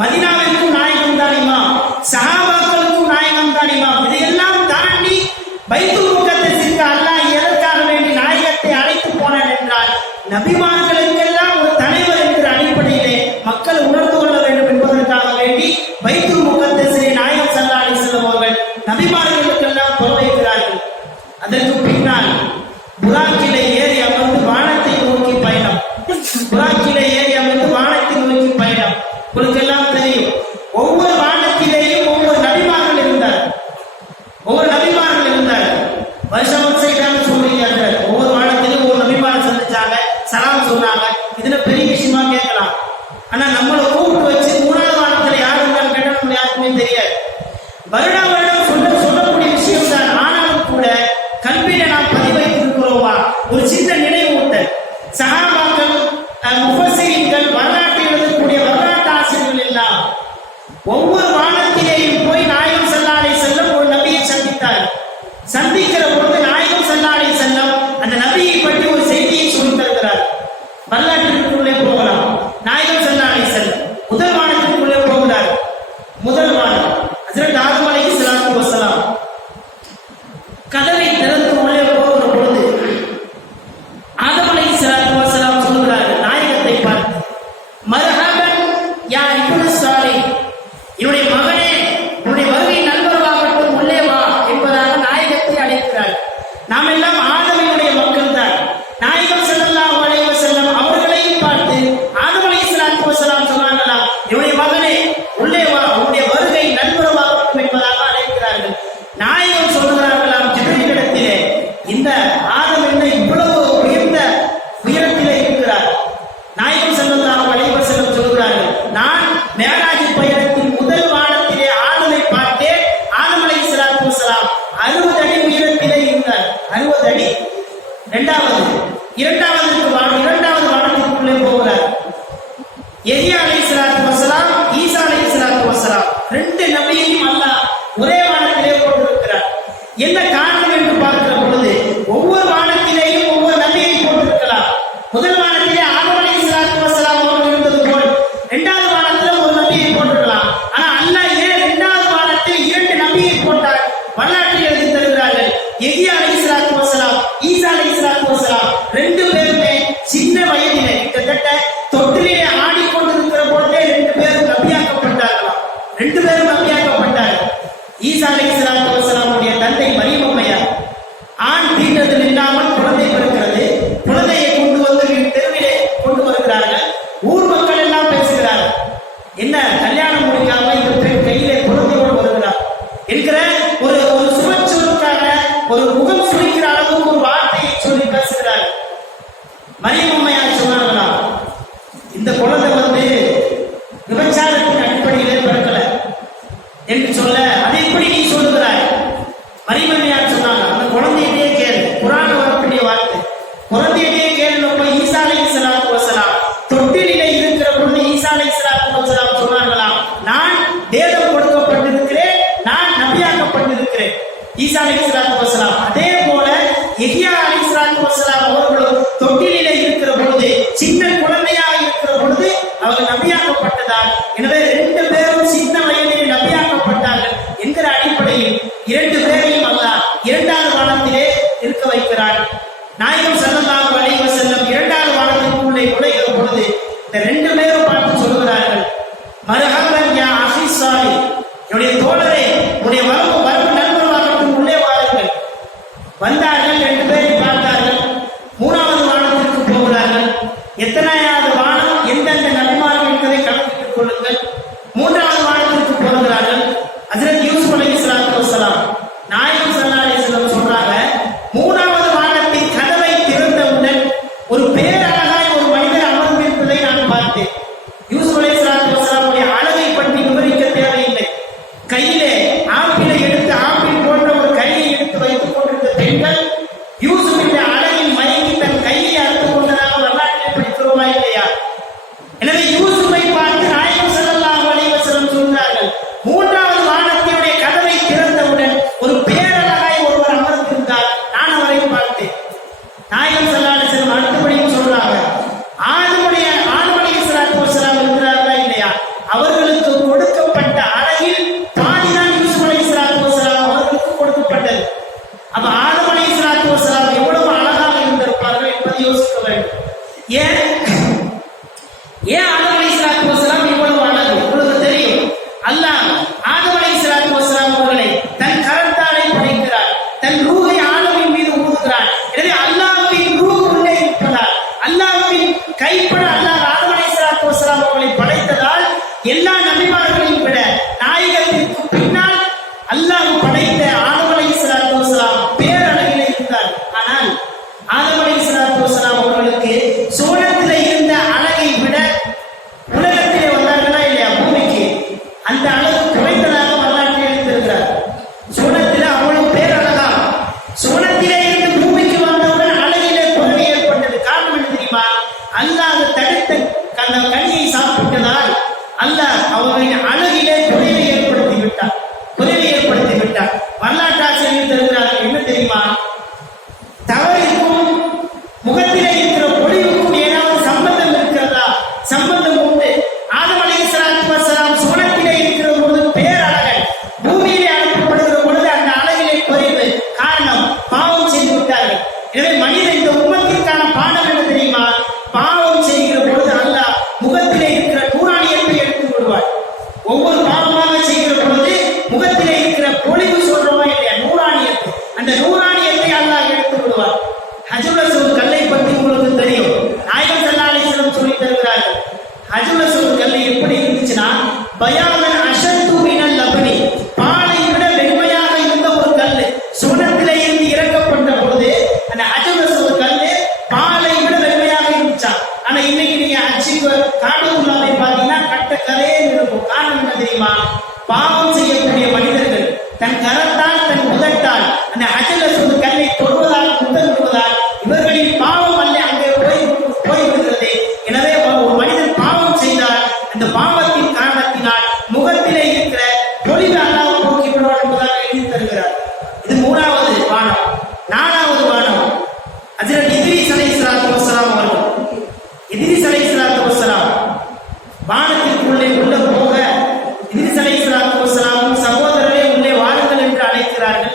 மதீனாவிற்கும் நாயகம் தான் இமாம், சஹாபாக்களுக்கும் நாயகம் தான் இமாம். இதையெல்லாம் தாண்டி பைத்துல் முகத்தஸிற்கு அல்லாஹ் எதற்காக வேண்டி நாயகத்தை அழைத்து போனான் என்றால், நபிமார்களுக்கெல்லாம் ஒரு தலைவர் என்கிற அடிப்படையிலே மக்கள் உணர்ந்து கொள்ள வேண்டும் என்பதற்காக வேண்டி பைத்துல் முகத்தஸிலே நாயகம் ஸல்லல்லாஹு அலைஹி வஸல்லம் அவர்கள் நபிமார்களுக்கெல்லாம் தொழ வைக்கிறார்கள். அதற்கு பின்னால் புராக்கிலே ஏறி அமர்ந்து வானத்தை நோக்கி பயணம். புராக்கிலே ஏறி அமர்ந்து வானத்தை நோக்கி பயணம். உங்களுக்கு எல்லாம் தெரியும், ஒவ்வொரு வானத்திலேயும் ஒவ்வொரு நபிமார்கள் இருந்தார். ஒவ்வொரு நபிமார்கள் இருந்தார். வருஷம் சொல்றீங்க, ஒவ்வொரு வானத்திலும் ஒவ்வொரு நபிமார்கள் சந்திச்சாங்க, சலாம் சொன்னாங்க. இதுல பெரிய விஷயமா கேட்கலாம். ஆனா நம்மளை கூப்பிட்டு வச்சு மூணாவது வானத்துல யார் இருந்தாலும் கேட்டா நம்ம யாருக்குமே தெரியாது. வருடா வருடம் சொல்லக்கூடிய விஷயம் தான். ஆனாலும் கூட கல்வியில நாம் பதிவைத்திருக்கிறோமா? ஒரு சின்ன நினைவூட்டல். சஹாபாக்கள், முஃபஸ்ஸிரீன்கள், வரலாற்றை எழுதக்கூடிய வரலாற்று ஆசிரியர்கள் எல்லாம் ஒவ்வொரு வானத்திலேயும் போய் நாயகம் ஸல்லல்லாஹு அலைஹி வஸல்லம் ஒரு நபியை சந்தித்தார். சந்திக்கிற பொழுது நாயகம் ஸல்லல்லாஹு அலைஹி வஸல்லம் அந்த நபியை பற்றி ஒரு செய்தியை சொல்லித் தருகிறார். வரலாற்றிற்குள்ளே போகலாம். நாயகம் ஸல்லல்லாஹு அலைஹி வஸல்லம் முதல் வானத்திற்குள்ளே போகிறார். முதல் வானம் ஹஜ்ரத் ஆதம் அலைஹிஸ்ஸலாத்து வஸ்ஸலாம் கதவை திறந்து உள்ளே போகிற பொழுது ஆதம் அலைஹிஸ்ஸலாத்து வஸ்ஸலாம் சொல்கிறார்கள் நாயகத்தை பார்த்து, மர்ஹபன் யா இப்னு சாலிஹ், என்னுடைய மகனே, உன்னுடைய வருகை நல்வரவாகட்டும், உள்ளே வா என்பதாக நாயகத்தை அழைக்கிறார். நாம் எல்லாம் ஆதமினுடைய மக்கள் தான். நாயகம் ஸல்லல்லாஹு அலைஹி வஸல்லம் அவர்களையும் பார்த்து ஆதம் அலைஹிஸ்ஸலாத்து வஸ்ஸலாம் சொன்னார்களாம், என்னுடைய மகனே உள்ளே வா, உன்னுடைய வருகை நல்வரவாகட்டும் என்பதாக அழைக்கிறார்கள். நாயகம் சொல்கிறார்களாம் ஜிப்ரீலிடத்திலே, இந்த ஆதம் என்ன இவ்வளவு உயர்ந்த உயரத்திலே இருக்கிறார்? நாயகம் ஸல்லல்லாஹு அலைஹி வஸல்லம் சொல்கிறார்கள், நான் மேராஜ் பயணத்தின் முதல் வானத்திலே ஆதமை பார்த்தேன். ஆதம் அலைஹிஸ்ஸலாத்து வஸ்ஸலாம் 60 அடி உயரத்திலே இருந்தார். 60 அடி. இரண்டாவது வானத்திற்குள்ளே போகிறார். யஹ்யா அலைஹிஸ்ஸலாத்து வஸ்ஸலாம், ஈசா அலைஹிஸ்ஸலாத்து வஸ்ஸலாம், 2 நபியையும் அல்லாஹ் ஒரே வானத்திலே போட்டிருக்கிறார். என்ன காரணம் என்று பார்க்கிற பொழுது ஒவ்வொரு வானத்திலேயும் ஒவ்வொரு நபியை போட்டிருக்கலாம். முதல் வானத்திலே ஆதம் அலைஹிஸ்ஸலாத்து வஸ்ஸலாம் அவர்கள் இருந்தது போல் இரண்டாவது வானத்தில் ஒரு நபியை போட்டிருக்கலாம். ஆனா அல்லாஹ் ஏன் இரண்டாவது வானத்தில் 2 நபியை போட்டார்? வரலாற்றில் எழுதி தருகிறார்கள். யஹ்யா அலைஹிஸ்ஸலாத்து வஸ்ஸலாம், ஈசா அலைஹிஸ்ஸலாத்து வஸ்ஸலாம் 2 பேருமே சின்ன வயதிலே, கிட்டத்தட்ட தொட்டிலே ஆடிக்கொண்டிருக்கிற பொழுதே 2 பேரும் நபியாக்கப்பட்டார்களாம். 2 பேரும் நபியாக்கப்பட்டார்கள். ஈசா அலைஹிஸ்ஸலாத்து வஸ்ஸலாமுடைய தந்தை மரியம் அம்மையார், ஆண் தீண்டத்தில் இல்லாமல் குழந்தை பிறக்கிறது. குழந்தையை கொண்டு வந்து தெருவிலே கொண்டு வருகிறார்கள். ஊர் மக்கள் எல்லாம் பேசுகிறார்கள், என்ன கல்யாணம் முடிக்காம இந்த பெண் கையிலே குழந்தையோடு வருகிறார் என்கிற ஒரு சுவச்சொலுக்கான ஒரு முகம் சுழிக்கிற அளவுக்கு ஒரு வார்த்தையை சொல்லி பேசுகிறார்கள். மரியம் அம்மையார் சொன்னார்களாம், இந்த குழந்தை வந்து விபச்சாரத்தின் அடிப்படையிலே பிறக்கல என்று சொல்ல, அதை எப்படி நீ சொல்லுகிறாய்? மரியம் அம்மையார் சொன்னாங்க, அந்த குழந்தையிட்டே கேளு. குர்ஆன்ல வரக்கூடிய வார்த்தை, குழந்தையிட்டே கேளுப்ப. ஈசா அலைஹிஸ்ஸலாத்து வஸ்ஸலாம் தொட்டிலே இருக்கிற பொழுது ஈசா அலைஹிஸ்ஸலாத்து வஸ்ஸலாம் சொன்னார்களாம், நான் வேதம் கொடுக்கப்பட்டிருக்கிறேன், நான் நபியாக்கப்பட்டிருக்கிறேன். ஈசா அலைஹிஸ்ஸலாத்து வஸ்ஸலாம். அதே போல யஹ்யா அலைஹிஸ்ஸலாத்து வஸ்ஸலாம் அவர்களும் தொட்டிலே இருக்கிற பொழுது, சின்ன குழந்தையாக இருக்கிற பொழுது அவர்கள் நபியாக்கப்பட்டதால், எனவே 2 பேரும் சின்ன வயதில் நபியாக்கப்பட்டார்கள் என்கிற அடிப்படையில் 2 பேரையும் அல்லாஹ் இரண்டாவது வானத்திலே இருக்க வைக்கிறார். நாயகம் ஸல்லல்லாஹு அலைஹி வஸல்லம் இரண்டாவது வானத்திற்குள்ளே நுழைகிற பொழுது இந்த 2 பேரும் பார்த்து சொல்கிறார்கள், மர்ஹபன் யா அஹி சாலிஹ், என்னுடைய தோழரே, உன்னுடைய வரவு நல்வரவாகட்டும், உள்ளே வாருங்கள். வந்தார்கள். 2 பேரை பார்த்தார்கள். 3வது வானத்திற்கு போகிறார்கள். எத்தனையாவது வானம், எந்தெந்த நபிமார்கள் என்பதை கணக்கிட்டுக் கொள்ளுங்கள். 3வது வானத்திற்கு போகிறார்கள். ஹஜ்ரத் யூசுப் அலைஹிஸ்ஸலாத்து வஸ்ஸலாம், நாயகம் ஸல்லல்லாஹு அலைஹி வஸல்லம் சொல்றாங்க, 3வது வானத்தின் கதவை திறந்தவுடன் ஒரு பேரழகாய் ஒரு மனிதர் அமர்ந்திருப்பதை நான் பார்த்தேன். யூசுப் அலைஹிஸ்ஸலாத்து வஸ்ஸலாமுடைய அழகை பற்றி விவரிக்க தேவையில்லை. கையிலே ஆப்பிளை எடுத்து, ஆப்பிள் போன்ற ஒரு கையை எடுத்து வைத்துக் கொண்டிருந்த பெண்கள் யூசுஃபின் அழகில் மயங்கி தன் கையை அறுத்துக் கொண்டதாக வரலாற்றில் படிக்கிறோமா இல்லையா? எனவே யூசுஃபை பார்த்து நாயகம் ஸல்லல்லாஹு ஏன் ஆதம் அலைஹிஸ்ஸலாத்து வஸலாம் இவ்வளவு அழகு? உங்களுக்கு தெரியும், அல்லாஹ் ஆதம் அலைஹிஸ்ஸலாத்து வஸலாம் அவர்களை தன் கரத்தாலே படைக்கிறார், தன் ரூஹை ஆதமின் மீது ஊதுகிறார். எனவே அல்லாஹ்வின் ரூஹ் உள்ளே இருப்பதால், அல்லாஹ்வின் கைப்பட அல்லாஹ் ஆதம் அலைஹிஸ்ஸலாத்து வஸலாம் அவர்களை படைத்ததால் எல்லா நபிமார்களையும் விட நாயகத்திற்கு பின்னால் அல்லாஹ் படைத்த ஆதம் அலைஹிஸ்ஸலாத்து வஸலாம் பேரழகிலே இருந்தார். ஆனால் ஆதம் அலைஹிஸ்ஸலாத்து வஸலாம் அவர்களுக்கு சோழத்திலே இருந்த அழகை விட உலகத்திலே வந்தார்களா இல்லையா பூமிக்கு, அந்த அழகு குறைந்ததாக வரலாற்றில் எடுத்திருக்கிறார். சோழத்திலே அவ்வளவு பேரழகா, சோழத்திலே இருந்து பூமிக்கு வந்தவுடன் அழகிலே குறைவு ஏற்பட்டது. காரணம் என்ன தெரியுமா? அல்லாஹ் தடுத்த அந்த கனியை சாப்பிட்டதால் அல்லாஹ் அவர்களின் அழகிலே குறைவை ஏற்படுத்தி விட்டார், குறைவை ஏற்படுத்தி விட்டார். வரலாற்று ஆசிரியர் தருகிறார்கள், என்ன தெரியுமா? தவறிற்கும் முகத்திலே இருக்கிற பொழிவுக்கும் ஏதாவது சம்பந்தம் இருக்கிறதா? சம்பந்தம் உண்டு. ஆதம் அலைஹிஸ்ஸலாத்து வஸலாம் சோழத்திலே இருக்கிற பொழுது பேரழகன், பூமியிலே அனுப்பப்படுகிற பொழுது அந்த அழகிலே குறைவு. காரணம், பாவம் செய்து விட்டார்கள். எனவே மனிதன் இந்த உம்மத்திற்கான பாடம் என்ன தெரியுமா? பாவம் செய்கிற பொழுது அல்லாஹ் முகத்திலே இருக்கிற நூறாணியத்தை எடுத்து விடுவார். ஒவ்வொரு பாவமாக செய்கிற பொழுது முகத்திலே இருக்கிற பொழிவு சொல்றோமா இல்லையா, நூறாணியத்தை, அந்த நூறாணியத்தை அல்லாஹ் எடுத்து விடுவார். ஹஜ்ருல் அஸ்வத் கல்லை பற்றி உங்களுக்கு தெரியும், நாயகம் ஸல்லல்லாஹு அலைஹி வஸல்லம் சொல்லி தருகிறார்கள். ஹஜ்ருல் அஸ்வத் கல் எப்படி இருந்துச்சுன்னா, பயானன் அஷத்து மினல் லபனி, பாலை விட வெண்மையாக இருந்த ஒரு கல். சோனத்திலே இருந்து இறக்கப்பட்ட பொழுது அந்த ஹஜ்ருல் அஸ்வத் கல் பாலை விட வெண்மையாக இருந்துச்சா. ஆனா இன்னைக்கு நீங்க ஹஜ்ஜுக்கு காபத்துல்லாவை பார்த்தீங்கன்னா கட்ட கரையே இருக்கும். காரணம் என்ன தெரியுமா? பாவம் செய்யக்கூடிய மனிதர்கள் தன் கரத்தால் தன் உதட்டால் அந்த ஹஜ்ருல் அஸ்வத் கல்லை தொடுவதால் முத்தமிடுவதால் இவர்களின் பாவம் அல்ல அங்கே போய்விடுகிறது. எனவே ஒரு மனிதன் பாவம் செய்தால் அந்த பாவத்தின் காரணத்தினால் முகத்திலே இருக்கிற பொலிவு அல்லாஹ் போக்கி விடுவார் என்பதாக எழுதி தருகிறார். இது மூணாவது வானம். நாலாவது வானம் ஹஜ்ரத் இத்ரீஸ் அலைஹிஸ்ஸலாத்து வஸலாம் அவர்கள். இத்ரீஸ் அலைஹிஸ்ஸலாத்து வஸலாம் வானத்திற்குள்ளே உள்ள போக இத்ரீஸ் அலைஹிஸ்ஸலாத்து வஸலாம் சகோதரரே உள்ளே வாருங்கள் என்று அழைக்கிறார்கள்.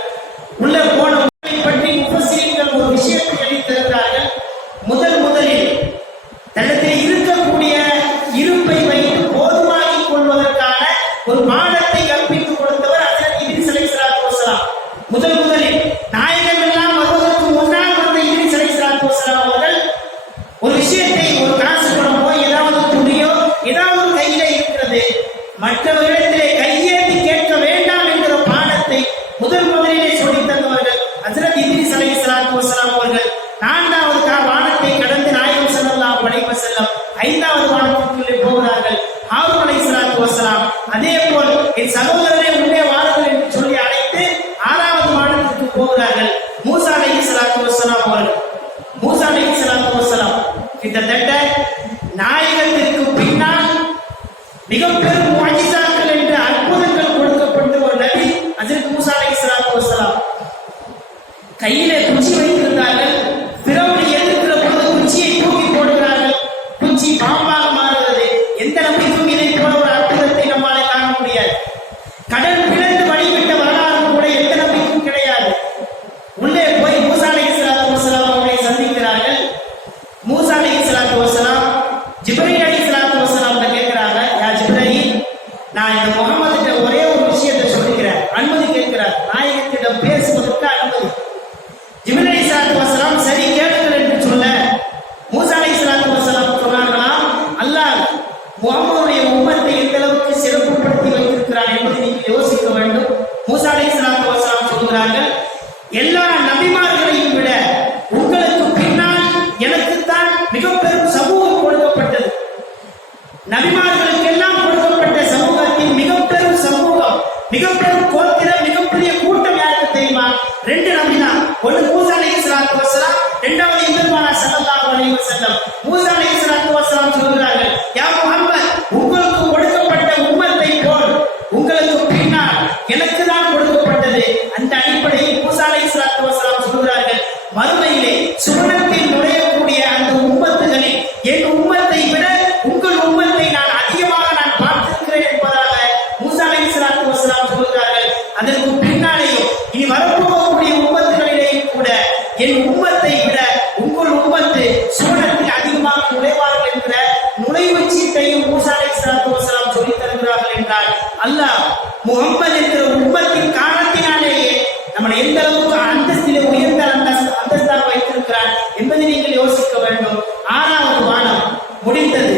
உள்ளே போன பற்றி முஃபஸ்ஸிரீன்கள் ஒரு விஷயத்தை எழுதி தருகிறார்கள். முதலில் தன்னிடத்தில் இருக்கக்கூடிய இருப்பை வைத்து போதுமாக்கிக் கொள்வதற்கான ஒரு பாடத்தை கற்பித்துக் கொடுத்தவர் ஹஜ்ரத் இத்ரீஸ் அலைஹிஸ்ஸலாத்து வஸலாம். முதலில் நாயகம் எல்லாம் வருவதற்கு முன்னால் வந்த இத்ரீஸ் அலைஹிஸ்ஸலாத்து வஸலாம் அவர்கள் ஒரு விஷயத்தை, ஒரு காசு பணமோ ஏதாவது துணியோ ஏதாவது கையிலே இருக்கிறது, மற்றவர்களிடத்திலே கையேந்தி கேட்க வேண்டாம் என்கிற பாடத்தை முதலிலே சொல்லித் தந்தவர்கள் ஹஜ்ரத் இத்ரீஸ் அலைஹிஸ்ஸலாத்து வஸலாம் அவர்கள். 4வது வானத்தை கடந்து நாயகம் ஸல்லல்லாஹு அலைஹி வஸல்லம் 5வது வானத்திற்குள்ளே போகிறார்கள். ஹாரூன் அலைஹிஸ்ஸலாத்து வஸலாம் அதே போல் என் சகோதரரே உள்ளே வாருங்கள் என்று சொல்லி அழைத்து 6வது வானத்திற்கு போகிறார்கள். மூசா அலைஹிஸ்ஸலாத்து வஸலாம் அவர்கள். மூசா அலைஹிஸ்ஸலாத்து வஸலாம் கிட்டத்தட்ட நாயகத்திற்கு பின்னால் மிக பெரும் முஅஜிசாக்கள் என்ற அற்புதங்கள் கொடுக்கப்பட்ட ஒரு நபி ஹஜ்ரத் மூசா அலைஹிஸ்ஸலாத்து வஸலாம். கையிலே குச்சி வைத்திருந்தார்கள். ஃபிரௌனை எதிர்க்கிற பொழுது குச்சியை தூக்கி போடுகிறார்கள். குச்சி பாம்பாக மாறுகிறது. எந்த நபிக்கும் இதை போல ஒரு அற்புதத்தை நம்மாலே காண முடியாது. கடல் பிளந்து வழிவிட்ட வரலாறு கூட எந்த நபிக்கும் கிடையாது. உள்ளே போய் மூசா அலைஹிஸ்ஸலாத்து வஸலாம் அவர்களை சந்திக்கிறார்கள். மூசா அலைஹிஸ்ஸலாத்து வஸலாம் ஜிப்ரீல் அலைஹிஸ்ஸலாத்து வஸலாம் கேட்கிறாங்க, யா ஜிப்ரீல், நான் இந்த முஹம்மதுட்ட ஒரே ஒரு விஷயத்தை சொல்லிக்கிறேன், அனுமதி கேட்கிறார். நாயகத்திடம் பேசுவதற்கு அனுமதி. ஜிப்ரீல் அலைஹிஸ்ஸலாத்து வஸலாம் சரி கேளுங்கள் என்று சொல்ல, மூசா அலைஹிஸ்ஸலாத்து வஸலாம் சொன்னார்களாம், அல்லாஹ் முஹம்மதுடைய உம்மத்தை எந்த அளவுக்கு சிறப்புப்படுத்தி வைத்திருக்கிறான் என்பதை நீங்கள் யோசிக்க வேண்டும். மூசா அலைஹிஸ்ஸலாத்து வஸலாம் சொல்கிறார்கள், எல்லா நபிமார்களையும் விட உங்களுக்கு பின்னால் எனக்குத்தான் மிக பெரும் சமூகம் கொடுக்கப்பட்டது. நபிமார்களுக்கெல்லாம் கொடுக்கப்பட்ட சமூகத்தின் மிக பெரும் சமூகம், மிக பெரும் கோத்திரம், மிகப்பெரிய கூட்டம் யாருக்கு தெரியுமா? 2 நபிதான். ஒன்று மூசா அலைஹிஸ்ஸலாத்து வஸலாம், 2வது பெருமானார் ஸல்லல்லாஹு அலைஹி வஸல்லம். மூசா அலைஹிஸ்ஸலாத்து வஸலாம் சொல்கிறார்கள், யா முஹம்மத், உங்களுக்கு கொடுக்கப்பட்ட உம்மத்தை போல் உங்களுக்கு பின்னால் எனக்கு தான் கொடுக்கப்பட்டது. அந்த அடிப்படையில் மூசா அலைஹிஸ்ஸலாத்து வஸலாம் சொல்கிறார்கள், மறுமையிலே சுவனத்தில் நுழையக்கூடிய அந்த உம்மத்துகளில் என் உம்மத்தை விட உங்கள் உம்மத்தை நான் அதிகமாக பார்த்திருக்கிறேன் என்பதாக மூசா அலைஹிஸ்ஸலாத்து வஸலாம் சொல்கிறார்கள். அதற்கு பின்னாலேயும் இனி வரப்போகக்கூடிய உம்மத்துகளிலேயும் கூட என் உம்மத்தை விட உங்கள் உம்மத்து சுவனத்தில் அதிகமாக நுழைவார்கள் என்கிற நுழைவுச் சீட்டையும் மூசா அலைஹிஸ்ஸலாத்து வஸலாம் சொல்லி தருகிறார்கள் என்றால் அல்லாஹ் முஹம்மது என்கிற உம்மத்தின் காரணத்தினாலேயே நம்மளை எந்த அளவுக்கு அந்தஸ்திலே உயர்ந்த அந்தஸ்தாக வைத்திருக்கிறார் என்பதை நீங்கள் யோசிக்க வேண்டும். 6வது வானம் முடிந்தது.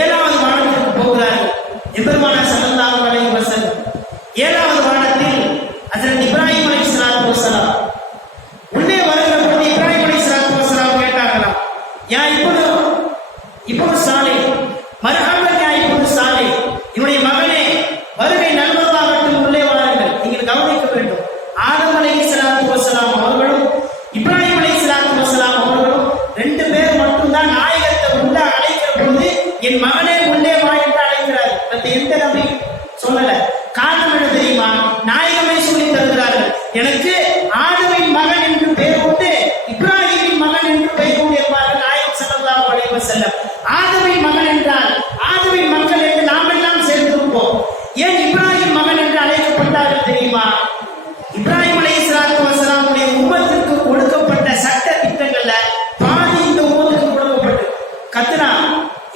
7வது வானத்திற்கு போகிறார்கள். எம்பெருமானார் ஸல்லல்லாஹு அலைஹி வஸல்லம் 7வது வானத்தில் ஹஜ்ரத் இப்ராஹிம் அலைஹிஸ்ஸலாத்து வஸலாம் உள்ளே வருகிற போது இப்ராஹிம் அலைஹிஸ்ஸலாத்து வஸலாம் கேட்டார்களாம், யா இப்போ சாலை மர்ஹபன் யா இப்போ சாலை, என்னுடைய மகனே வருகை நல்வரவாகட்டும், உள்ளே வாருங்கள். நீங்கள் கவனிக்க வேண்டும், ஆதம் அலைஹிஸ்ஸலாத்து வஸலாம் அவர்களும் இப்ராஹிம் அலைஹிஸ்ஸலாத்து வஸலாம் அவர்களும் 2 பேர் மட்டும்தான் நாயகத்தை உள்ளே அழைக்கிற பொழுது என் மகனே உள்ளே வா என்று அழைக்கிறார். மற்ற எந்த நபி சொல்லல. காரணம் என்ன தெரியுமா? நாயகமே சொல்லி தருகிறார்கள், எனக்கு ஆதமின் மகன் என்று பெயர் உண்டு, இப்ராஹிமின் மகன் என்று பெயர் உண்டு என்பார்கள் நாயகம் ஸல்லல்லாஹு அலைஹி வஸல்லம். ஆதமின் மகன் என்றால் ஆதமின் மக்கள் என்று நாம் எல்லாம் சேர்ந்திருப்போம். ஏன் இப்ராஹிம் மகன் என்று அழைக்கப்பட்டார்கள் தெரியுமா? இப்ராஹிம் அலைஹிஸ்ஸலாத்து வஸலாமுடைய உம்மத்திற்கு கொடுக்கப்பட்ட சட்ட திட்டங்கள்ல பாதி இந்த உம்மத்துக்கு கொடுக்கப்பட்டு கத்ரா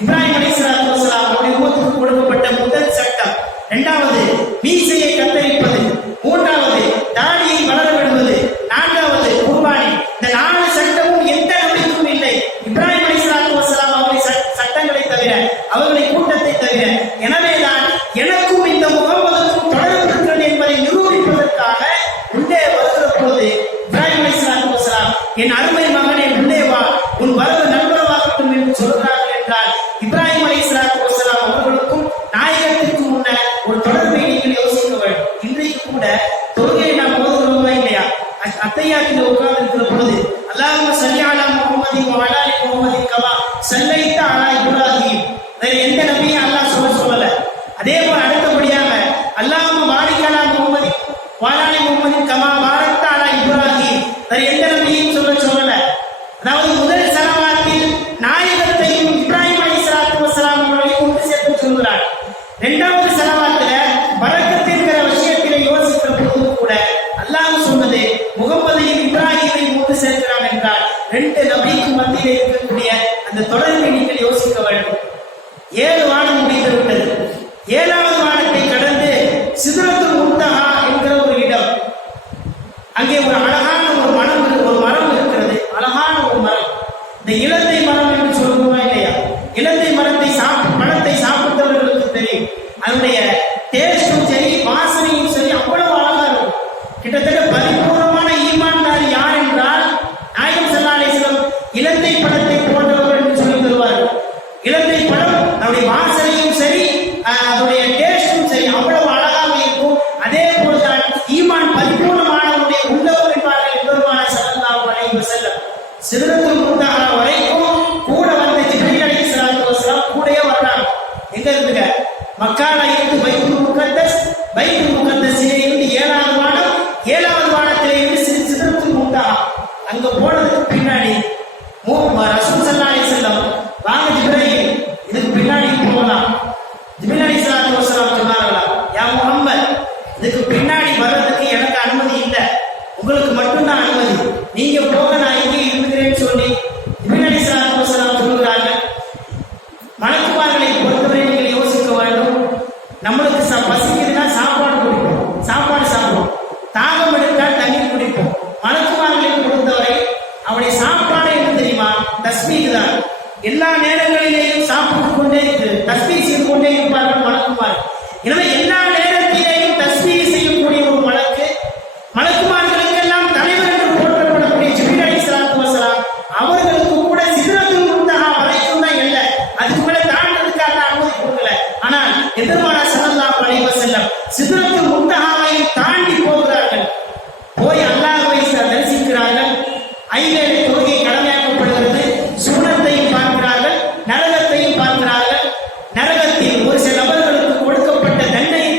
இப்ராஹிம் அலைஹிஸ்ஸலாத்து வஸலாம் அவருடைய உம்மத்துக்கு கொடுக்கப்பட்ட முதல் சட்டம். 2வது மீசையை கத்தரிப்பது. 3வது தாடியை வளர விடுவது. 4வது குர்பானி. இந்த 4 சட்டமும் எந்த நபிக்கும் இல்லை, இப்ராஹிம் அலைஹிஸ்ஸலாத்து வஸலாம் அவருடைய சட்டங்களை தவிர, அவர்களை கூட்டத்தை தவிர. எனவேதான் எனக்கும் இந்த முகம்மதுக்கும் தொடர்பு இருக்கிறது என்பதை நிரூபிப்பதற்காக உள்ளே வருகிற போது இப்ராஹிம் அலைஹிஸ்ஸலாத்து வஸலாம் என் அருமை மகனே உள்ளே வா, உன் வரவு நல்வரவாகட்டும் என்று சொல்கிறார்கள் என்றால் இப்ராஹிம் அலைஹிஸ்ஸலாத்து வஸலாம் அவர்களுக்கும் நாயகத்திற்கும் உள்ள ஒரு தொடர்பை நீங்கள் யோசிக்க வேண்டும். இன்றைக்கு கூட தொழுகையை நாம் ஓதுகிறோமா இல்லையா? அத்தையாத்தில் உட்கார்ந்து இருக்கிற பொழுது அல்லாஹும்ம ஸல்லி அலா முஹம்மதின் வ அலா ஆலி முஹம்மதின் கமா ஸல்லைத அலா இப்ராஹிம். வேற எந்த நபியும் அல்லாஹ் சொல்லல. அதே போல அடுத்தபடியாக அல்லாஹும்ம பாரிக் அலா முஹம்மதின் வ அலா ஆலி முஹம்மதின் கமா பாரக்த அலா இப்ராஹிம். வேற எந்த நபியும் சொல்லல. அதாவது முதல் ஸலவாத்தில் நாயகத்தையும் இப்ராஹிம் அலைஹிஸ்ஸலாத்து வஸலாம் அவர்களை கொண்டு சேர்த்து சொல்கிறார். 2வது ஸலவாத்துல பரக்கத் என்கிற விஷயத்திலே யோசிக்கிற பொழுது கூட அல்லாஹ் சொன்னது முகம்மதையும் இப்ராஹிமையும் கொண்டு சேர்க்கிறான் என்றால் 2 நபிக்கு மத்தியிலே இருக்கக்கூடிய அந்த தொடர்பை நீங்கள் யோசிக்க வேண்டும். 7 வானம் முடிந்து விட்டது. 7வது வானத்தை கடந்து சித்ரத்துல் முன்தஹா என்கிற ஒரு இடம், அங்கே ஒரு அழகான ஒரு மரம் இருக்கிறது. அழகான ஒரு மரம். இந்த இலந்தை மரம் என்று சொல்லுவோமா இல்லையா? இலந்தை பழத்தை சாப்பிட்டவர்களுக்கு தெரியும். அதனுடைய டேஸ்டும் சரி, வாசனையும் சரி, அவ்வளவு அழகா இருக்கும். கிட்டத்தட்ட பரிபூர்ணமான ஈமான்தாரி யார் என்றால் நாயகம் ஸல்லல்லாஹு அலைஹி வஸல்லம் இலந்தை பழத்தை போன்றவர்கள் என்று சொல்லி தருவார்கள். இலந்தை பழம் அதனுடைய வாசனையும் சரி, அதனுடைய டேஸ்டும் சரி, அவ்வளவு அழகாக இருக்கும். அதே போலதான் ஈமான் பரிபூர்ணமானவருடைய உள்ளவர் என்பார்கள் எம்பெருமானார் ஸல்லல்லாஹு அலைஹி வஸல்லம். சித்ரத்துல் முன்தஹா வரைக்கும் கூட வந்த ஜிப்ரீல் அலைஹிஸ்ஸலாத்து வஸலாம் கூடயே வர்றாங்க. எங்க இருந்துங்க? மக்கால இருந்து பைத்துல் முகத்தஸிலே இருந்து 7வது வானம், 7வது வானத்திலே இருந்து சித்ரத்துல் முன்தஹா. அங்க போனதுக்கு பின்னாடி ரசூல் ஸல்லல்லாஹு அலைஹி வஸல்லம், வாங்க ஜிப்ரீல், இதுக்கு பின்னாடி போகலாம். ஜிப்ரீல் அலைஹிஸ்ஸலாத்து வஸலாம் சொன்னார்களா, யா முஹம்மத், இதுக்கு பின்னாடி வர்றதுக்கு எனக்கு அனுமதி இல்லை, உங்களுக்கு மட்டும்தான் அனுமதி, நீங்க போக, நான் இங்கே இருக்கிறேன்னு சொல்லி ஜிப்ரீல் அலைஹிஸ்ஸலாத்து வஸலாம் சொல்கிறார்கள். மலக்குமார்களை பொறுத்தவரை நீங்கள் யோசிக்க வேண்டும். நம்மளுக்கு பசிக்குதுன்னா சாப்பாடு குடிப்போம், சாப்பாடு சாப்பிடுவோம். தாகம் எடுத்தால் தண்ணீர் குடிப்போம். மலக்குமார்களை பொறுத்தவரை அவருடைய சாப்பாடு என்ன தெரியுமா? தஸ்பீஹ் தான். எல்லா நேரங்களிலேயும் சாப்பிட்டுக் கொண்டே தஸ்பீஹ் செய்து கொண்டே இருப்பார்கள் மலக்குமார். எனவே எல்லா நேரத்திலேயும் தஸ்பீஹ் செய்யக்கூடிய ஒரு மலக்குமார்களுக்கெல்லாம் தலைவர் என்று போற்றப்படக்கூடிய ஜிப்ரீல் அலைஹிஸ்ஸலாத்து வஸலாம் அவர்களுக்கு கூட சித்ரத்துல் முன்தஹா வரைக்கும் தான் இல்லை, அதுக்கு மேல தாண்டதுக்காக அனுமதி கொடுக்கல. ஆனால் எம்பெருமானார் ஸல்லல்லாஹு அலைஹி வஸல்லம் சித்ரத்துல் முன்தஹாவை தாண்டி போகிறார்கள். போய் அல்லாஹ்வை தரிசிக்கிறார்கள். 5 வேளை தொழுகை கடமையாக்கப்படுகிறது. சுன்னத்தையும் பார்க்கிறார்கள், நரகத்தையும் பார்க்கிறார்கள். நரகத்தில் ஒரு சில நபர்களுக்கு கொடுக்கப்பட்ட தண்டனை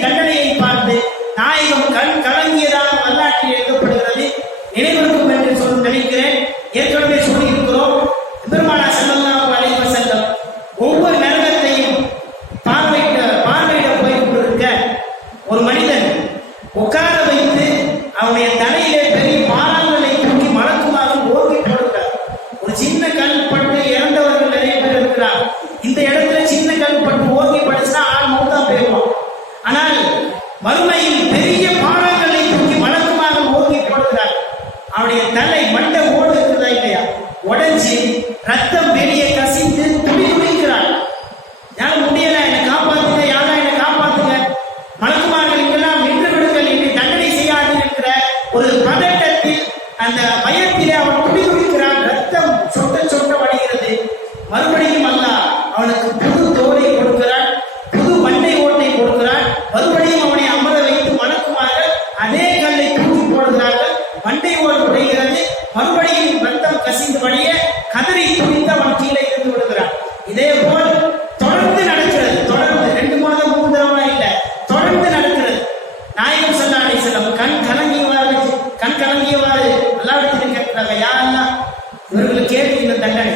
தண்டனை.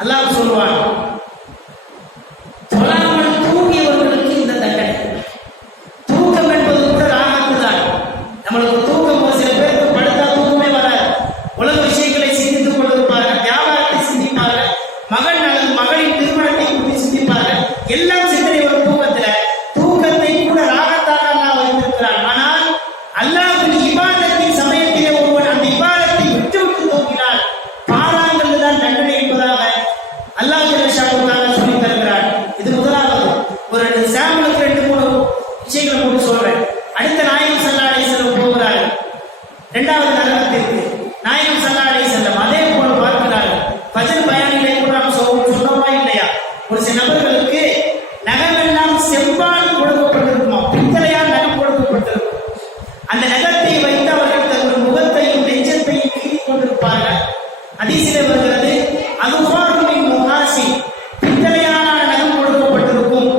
அல்லாஹ் சொல்வான், தொழாமல் தூங்கியவர்களுக்கு இந்த தண்டனை. தூக்கம் என்பது கூட ராகத்து தான். நம்மளுக்கு தூக்கம் ஒரு சில பேருக்கு படுத்தா தூக்கமே வராது. உலக விஷயங்களை சிந்தித்துக் கொண்டிருப்பார்கள், வியாபாரத்தை சிந்திப்பார்கள், மகன் அல்லது மகளின் திருமணத்தை குறித்து சிந்திப்பார்கள். எல்லாம் சிந்தனை ஒரு தூக்கத்துல. தூக்கத்தை கூட ராகத்தாக அல்லாஹ் வைத்திருக்கிறான். ஆனால் அல்லாஹ்வின் இபாதத்தின் சமயத்திலே ஒருவன் அந்த இபாதத்தை விட்டு தூங்கினால் பாராங்கல் தான் தண்டனை என்பதாக அல்லாஹ் சொல்லி தருகிறான். இது முதலாவது. ஒரு சாம்பிளுக்கு 2-3 விஷயங்களை போட்டு சொல்றேன். அடுத்த நாயகம் ஸல்லல்லாஹு அலைஹி வஸல்லம் போகிறார்கள் இரண்டாவது நரகத்திற்கு. நாயகம் ஸல்லல்லாஹு அலைஹி வஸல்லம் அதே போல பார்க்கிறார்கள். ஃபஜ்ர் பயானிலே கூட நாம் சொன்னோமா இல்லையா? ஒரு சில நபர்களுக்கு நகமெல்லாம் செவ்வால் கொடுக்கப்பட்டிருக்குமா, பித்தளையால் நகம் கொடுக்கப்பட்டிருக்கும். அந்த நகத்தை வைத்து அவர்கள் தங்கள் முகத்தையும் நெஞ்சத்தையும் கீறிக் கொண்டிருப்பார்கள். ஹதீஸிலே வருகிறது, அதுவாருமின் முகாசி, பித்தளையால் நகம் கொடுக்கப்பட்டிருக்கும்.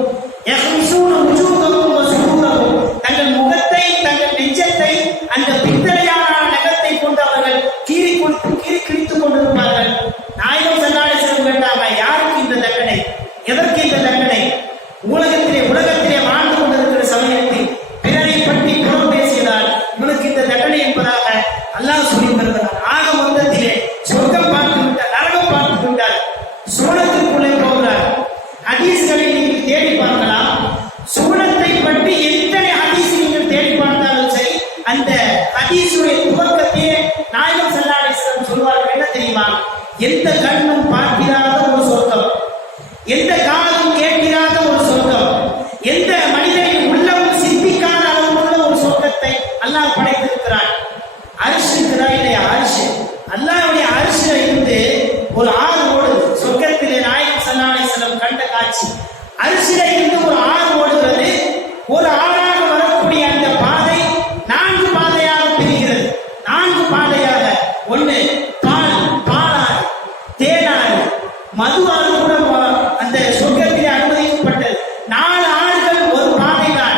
யஹ்மிசூன வுஜூஹஹும் வ சுரூரஹும், தங்கள் முகத்தை தங்கள் நெஞ்சத்தை அந்த பித்தளையால் நகத்தை கொண்டு அவர்கள் கீறி கிழித்துக் கொண்டிருப்பார்கள். நாயகம் ஸல்லல்லாஹு அலைஹி வஸல்லம் கேட்டாங்க, யாருக்கு இந்த தண்டனை? எதற்கு இந்த தண்டனை? உலகத்திலே வாழ்ந்து கொண்டிருக்கிற சமயத்தில் பிறரை பற்றி புறம் பேசியதால் இவனுக்கு இந்த தண்டனை என்பதாக அல்லாஹ் சொல்லி தருகிறார். ஆக மொத்தத்திலே சொர்க்கம் பார்த்து விட்டார், நரகம் பார்த்து விட்டார், சூழத்திற்குள்ளே போகிறார். ஹதீஸ்களை நீங்கள் தேடி பார்க்கலாம். சூழத்தை பற்றி எத்தனை ஹதீஸ் நீங்கள் தேடி பார்த்தாலும் சரி, அந்த ஹதீஸுடைய துவக்கத்தையே நாயகம் ஸல்லல்லாஹு அலைஹி வஸல்லம் சொல்வார்கள். என்ன தெரியுமா? எந்த கண்ணும் பார்க்கிறாத ஒரு சொர்க்கம், எந்த காலமும் கேட்கிறாத ஒரு சொர்க்கம், எந்த மனிதனின் உள்ளமும் சிந்திக்காத அளவுள்ள ஒரு சொர்க்கத்தை அல்லாஹ் படைத்திருக்கிறான். அரிசி இருக்குதா இல்லையா? அரிசி, அல்லாஹ்வுடைய அரிசியில இருந்து ஒரு ஆறு ஓடுது. சொர்க்கத்திலே நாயகம் ஸல்லல்லாஹு அலைஹி வஸல்லம் கண்ட காட்சி. அரிசியில இருந்து ஒரு ஆறு ஓடுகிறது. ஒரு ஆறாக வரக்கூடிய அந்த பாதை 4 பாதையாக பிரிகிறது. 4 பாதையாக. ஒன்று பாலாறு, தேனாறு, மது ஆறு கூட அந்த சொர்க்கத்திலே அனுமதிக்கப்பட்டது. 4 ஆறுகள் ஒரு பாதை தான்.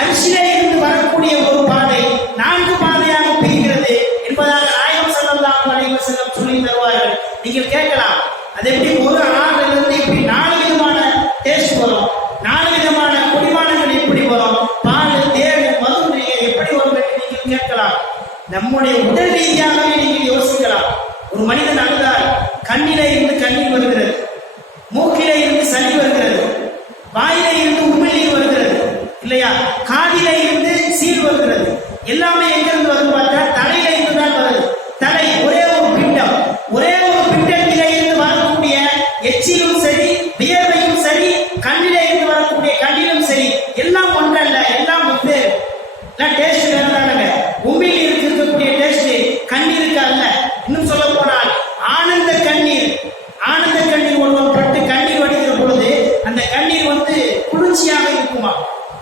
அரிசியிலே இருந்து வரக்கூடிய ஒரு பாதை 4 பாதையாக பிரிகிறது என்பதாக நாயகம் ஸல்லல்லாஹு அலைஹி வஸல்லம் சொல்லி தருவார்கள். நீங்கள் கேட்கலாம், அது எப்படி ஒரு ஆறுல இருந்து இப்படி 4 விதமான டேஸ்ட் வரும், 4 விதமான குடிமானங்கள் எப்படி வரும், பால், தேன், மது எப்படி வரும் என்று நீங்கள் கேட்கலாம். நம்முடைய உடல் ரீதியாகவே நீங்கள் யோசிக்கலாம். ஒரு மனிதன் அழுதால் கண்ணிலே இருந்து கண்ணீர் வருகிறது, மூக்கிலே இருந்து சளி வருகிறது, வாயிலே இருந்து உமிழ்நீர் வருகிறது இல்லையா, காதிலே இருந்து சீல் வருகிறது. எல்லாமே எங்கிருந்து வருது பார்த்தா தலையில இருந்து தான் வருது. தலை ஒரே ஒரு பிண்டம், ஒரே ஒரு பிண்டத்திலே இருந்து வரக்கூடிய எச்சிலும் சரி, வியர்வையும் சரி, கண்ணிலே இருந்து வரக்கூடிய கண்ணிலும் சரி, எல்லாம் ஒன்றல்ல, எல்லாம் வெவ்வேறு. டேஸ்ட் வேறாங்க. உமிழ்நீர் இருக்கக்கூடிய டேஸ்ட் கண்ணீருக்கு அல்ல. இன்னும் சொல்ல போனால் ஆனந்த கண்ணீர் ஒருவன் பட்டு கண்ணீர் வடிக்கிற பொழுது அந்த கண்ணீர் குளிர்ச்சியாக இருக்குமா?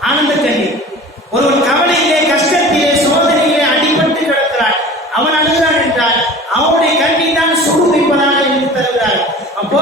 ஆனந்த கண்ணீர். ஒருவன் கவலையிலே, கஷ்டத்திலே, சோதனையிலே அடிபட்டு கிடக்கிறான், அவன் அழுகிறான் என்றால் அவனுடைய கண்ணீர் தான் சுடுவிப்பதாக எழுதி தருகிறார். அப்போ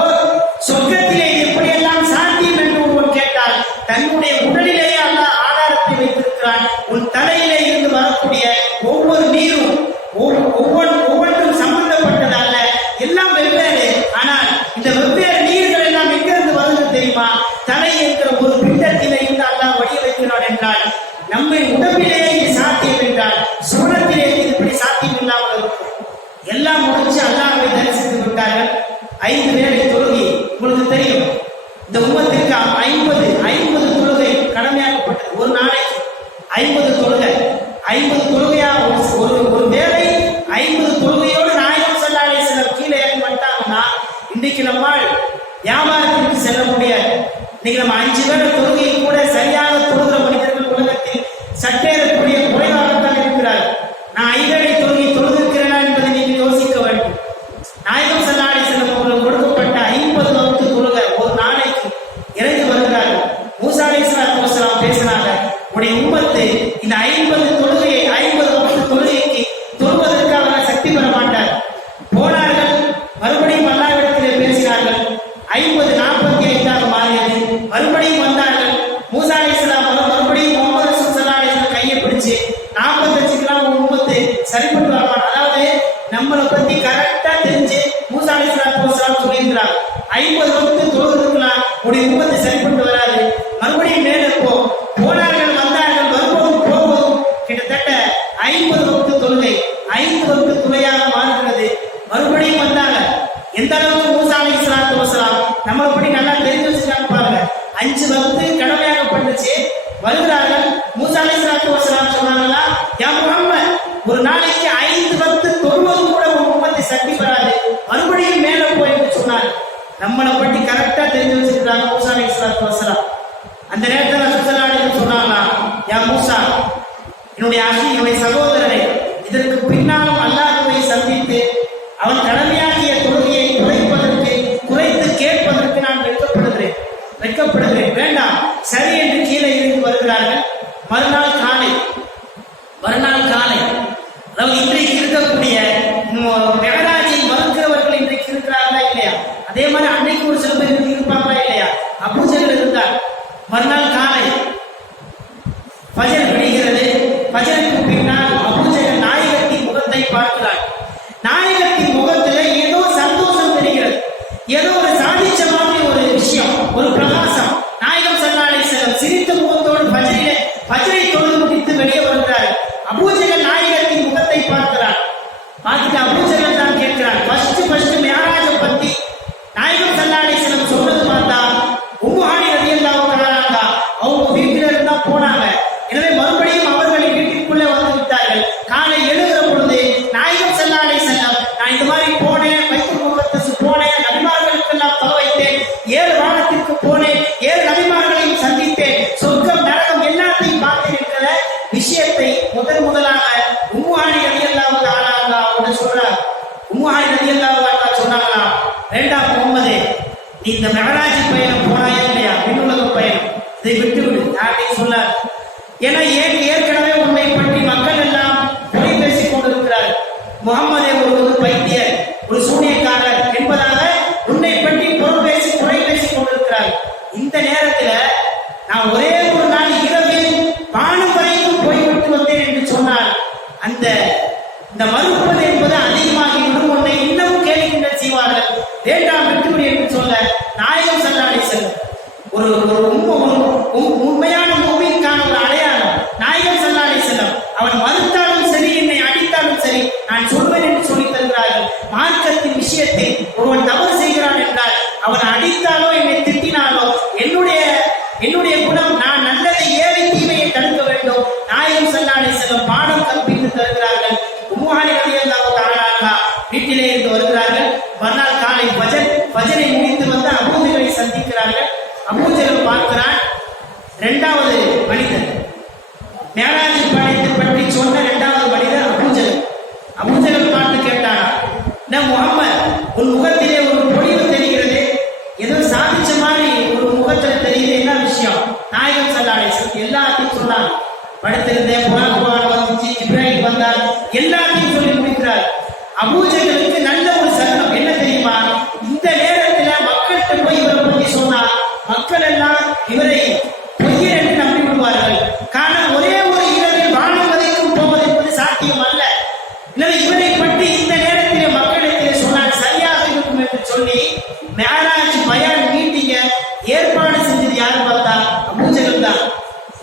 சொர்க்கத்திலே எப்படியெல்லாம் சாத்தியம் என்று ஒருவன் கேட்டால் தன்னுடைய உடலிலேயே அல்லாஹ் ஆதாரத்தை வைத்திருக்கிறான். உன் தலையிலே இருந்து வரக்கூடிய ஒவ்வொரு நீரும் ஒவ்வொன்றும் சம்பந்தப்பட்டதல்ல, எல்லாம் வெவ்வேறு. ஆனால் இந்த வெவ்வேறு நீர்கள் எல்லாம் எங்கிருந்து வருது தெரியுமா? தலை என்கிற ஒரு பிண்டத்திலே இருந்து அல்லாஹ் வடிய வைக்கிறான் என்றால் நம்மை உடம்பிலே இது சாத்தியம் என்றால் சூழத்திலே இப்படி சாத்தியம் இல்லாமல் இருக்கும். எல்லாம் முடிச்சு அல்லாஹ்வை தரிசித்து விட்டார்கள். 5 வேளை தொழுகை. உங்களுக்கு தெரியும், இந்த உம்மத்திற்கு 50 தொழுகை கடமையாக்கப்பட்டது. ஒரு நாளைக்கு 50 தொழுகை. 50 தொழுகையா? ஒரு வேளை 50 தொழுகையோடு நாயகம் ஸல்லல்லாஹு அலைஹி வஸல்லம் கீழே இறங்கி வந்துட்டாங்கன்னா இன்றைக்கு நம்மால் வியாபாரத்திற்கு செல்ல முடியாது. இன்னைக்கு நம்ம 5 வேளை தொழுகையை கூட சரியாக தொழுகிற மனிதர்கள் உலகத்தில் சற்றேறக்கூடிய குறைவாகத்தான் இருக்கிறார். நான் 5 வேளை தொழுகை தொழுதிருக்கிறேனா என்பதை நீங்கள் யோசிக்க வேண்டும். நாயகம் ஸல்லல்லாஹு அலைஹி வஸல்லம் அவர்கள் கொடுக்கப்பட்ட 50 வக்து தொழுகை ஒரு நாளைக்கு இறங்கி வருகிறார்கள். மூசா அலைஹிஸ்ஸலாத்து வஸலாம் பேசினாங்க, உடைய உம்மத்து இந்த 50 தொழுகையை 50 வக்து தொழுகைக்கு தொழுவதற்கு அவர்கள் சக்தி பெற மாட்டார். போனார்கள், மறுபடியும் அல்லாஹ்விடத்திலே பேசினார்கள். 50 45 மாறியது. மறுபடியும் வந்தார்கள். மூசா அலைஹிஸ்ஸலாம் மறுபடியும் முஹம்மது ரசூல் ஸல்லல்லாஹு அலைஹி வஸல்லம் கையை பிடிச்சு 45 உம்மத்து சரிப்பட்டு வரமாட்டார். அதாவது நம்மளை பத்தி கரெக்டா தெரிஞ்சு மூசா அலைஹிஸ்ஸலாத்து சொல்லிக்கிறாங்க. 50 வக்து தொழுதுக்கலாம், உடைய உம்மத்து சரிப்பட்டு வராது, மறுபடியும் மேலே போனார்கள், வந்தார்கள், வருவதும் போவதும் கிட்டத்தட்ட 50 வக்து தொழுகை 5 வக்து துறையாக மாறுகிறது. மறுபடியும் வந்தாங்க. எந்த அளவுக்கு மூசா அலைஹிஸ்ஸலாத்து வஸலாம் நம்ம படி நல்லா தெரிஞ்சு வச்சுட்டாங்க பாருங்க. 5 வக்து கடமையாகப்பட்டுச்சு. வருகிறார்கள். மூசா அலைஹிஸ்ஸலாத்து வஸலாம் சொன்னாங்களா, யா முஹம்மத், ஒரு நாளைக்கு 5 வக்து தொழுவதும் கூட உன் உம்மத்தை சக்தி பெறாது, மறுபடியும் மேலே போய் என்று சொன்னார். நம்மளை பற்றி கரெக்டா தெரிஞ்சு வச்சிருக்காங்க மூசா அலைஹிஸ்ஸலாத்து வஸலாம். அந்த நேரத்தில் ரசூல் ஸல்லல்லாஹு அலைஹி வஸல்லம் சொன்னாங்களா, யா மூசா, என்னுடைய சகோதரரை, இதற்கு பின்னாலும் அல்லாஹ்வை சந்தித்து அவன் கடமையாகிய தொழுகையை குறைத்து கேட்பதற்கு நான் வெட்கப்படுகிறேன், வேண்டாம், சரி என்று கீழே இருந்து வருகிறார்கள். மறுநாள் காலை அதாவது இன்றைக்கு இருக்கக்கூடிய மெஹராஜை மறுக்கிறவர்கள் இன்றைக்கு இருக்கிறார்களா இல்லையா? அதே மாதிரி அன்னைக்கு ஒரு சில பேர் இருப்பாங்களா இல்லையா? அபூஜஹல் இருந்தார். மறுநாள் காலை ஃபஜர் விடுகிறது. ஃபஜருக்கு பின்னால் அபூஜஹல் நாயகத்தின் முகத்தை பார்க்கிறார். நாயகத்தின் முகத்தில் ஏதோ சந்தோஷம் தெரிகிறது, ஏதோ ஒரு சாதிச்ச மாதிரி ஒரு விஷயம், ஒரு பிரகாசம். நாயகம் ஸல்லல்லாஹு அலைஹி வஸல்லம் சிரித்த முகத்தோடு ஃபஜரை தொழுது முடித்து வெளியே வருகிறார். அபூஜஹல் நாயகத்தின் முகத்தை பார்க்கிறார். பார்த்துட்டு அபூஜஹல் தான் கேட்கிறார், ஃபர்ஸ்ட் மிஅராஜை பத்தி நாயகம் ஸல்லல்லாஹு அலைஹி வஸல்லம் சொன்னது பார்த்தா உம்மு ஹானி ரலியல்லாஹு தஆலா அன்ஹா அவங்க வீட்டில இருந்தா போனாங்க. எனவே மறுபடியும் அவர்களின் வீட்டிற்குள்ளே வந்து விட்டார்கள். காலை எழுகிற பொழுது நாயகம் ஸல்லல்லாஹு அலைஹி வஸல்லம், நான் இந்த மாதிரி போனேன், பைத்துல் முகத்தஸ் போனேன், நபிமார்களுக்கெல்லாம் தொலை வைத்தேன், 7 வானத்திற்கு போனேன், 7 நபிமார்களையும் சந்தித்தேன், சொர்க்கம் நரகம் எல்லாத்தையும் பார்த்தேன் என்கிற விஷயத்தை முதலாக உம்மு ஹானி ரலியல்லாஹு தஆலா அன்ஹா அவங்க சொல்றார். உம்மு ஹானி ரலியல்லாஹு அன்ஹா சொன்னாங்களா, வேண்டாம் முஹம்மதே, நீ இந்த மெஹராஜ் பயணம் போனாயா இல்லையா, விண்ணுலக பயணம், இதை விட்டுவிடு அப்படின்னு சொன்னார். ஏன்னா ஏற்கனவே உன்னை பற்றி மக்கள் எல்லாம் பொய் பேசிக் கொண்டிருக்கிறார். முகம்மதே ஒரு பைத்தியர், ஒரு சூனியக்காரர் என்பதாக உன்னை பற்றி குறை பேசிக் கொண்டிருக்கிறார். இந்த நேரத்தில் நான் ஒரே ஒரு நாள் இரவில் வானம் வரைக்கும் போய்விட்டு வந்தேன் என்று சொன்னால் இந்த மறுப்பது என்பது அதிகமாகிவிடும், உன்னை இன்னமும் கேள்விக்கின்ற செய்வார்கள், வேண்டாம் விட்டுவிடு என்று சொல்ல நாயகம் ஸல்லல்லாஹு அலைஹி வஸல்லம் ஒரு உண்மையான மூமினுக்கான ஒரு அடையாளம். நாயகம் ஸல்லல்லாஹு அலைஹி வஸல்லம் அவன் மறுத்தாலும் சரி, என்னை அடித்தாலும் சரி, நான் சொல்வேன் என்று சொல்லி தருகிறார்கள். மார்க்கத்தின் விஷயத்தில் ஒருவன் தவறு செய்கிறான் என்றால் அவன் அடித்தாலோ என்னை திட்டினாலோ என்னுடைய குணம், நான் நல்லதை ஏவி தீமையை தடுக்க வேண்டும். நாயகம் ஸல்லல்லாஹு அலைஹி வஸல்லம் பாடம் கற்பித்து தருகிறார்கள். உம்மு ஹானி ரலியல்லாஹு தஆலா அன்ஹா வீட்டிலே இருந்து வருகிறார்கள். மறுநாள் காலை ஃபஜரை முடித்து வந்து அபூஜஹலை சந்திக்கிறார்கள். அபூஜஹல் பார்க்கிறான், 2வது மனிதர், மேராஜ் பயணத்தை பற்றி சொன்ன 2வது மனிதர் அபூஜஹல் பார்த்து கேட்டாரா, முஹம்மத், உன் முகத்திலே ஒரு பொழிவு தெரிகிறது, ஏதோ சாதிச்ச மாதிரி ஒரு முகத்தில் தெரியுது, என்ன விஷயம்? நாயகம் ஸல்லல்லாஹு அலைஹி வஸல்லம் எல்லாத்தையும் சொன்னாங்க. படுத்திருந்தேன், குர்ஆன் வந்துச்சு, இப்ராஹிம் வந்தார், எல்லாத்தையும் சொல்லி முடிக்கிறார். அபூஜஹலுக்கு நல்ல ஒரு சகனம் என்ன தெரியுமா? இந்த நேரத்தில் மக்கள்கிட்ட போய் இவரை பற்றி சொன்னா மக்கள் எல்லாம் இவரை பொய்யர் என்று நம்பி விடுவார்கள். காரணம், ஒரே ஒரு இரவில் வானம் வரைக்கும் போவது என்பது சாத்தியம் அல்ல. எனவே இவரை பற்றி இந்த நேரத்திலே மக்களிடத்திலே சொன்னால் சரியாக இருக்கும் என்று சொல்லி மேராஜ் பயான் மீட்டிங்க ஏற்பாடு செஞ்சது யாரு பார்த்தா அபூஜஹல் தான்.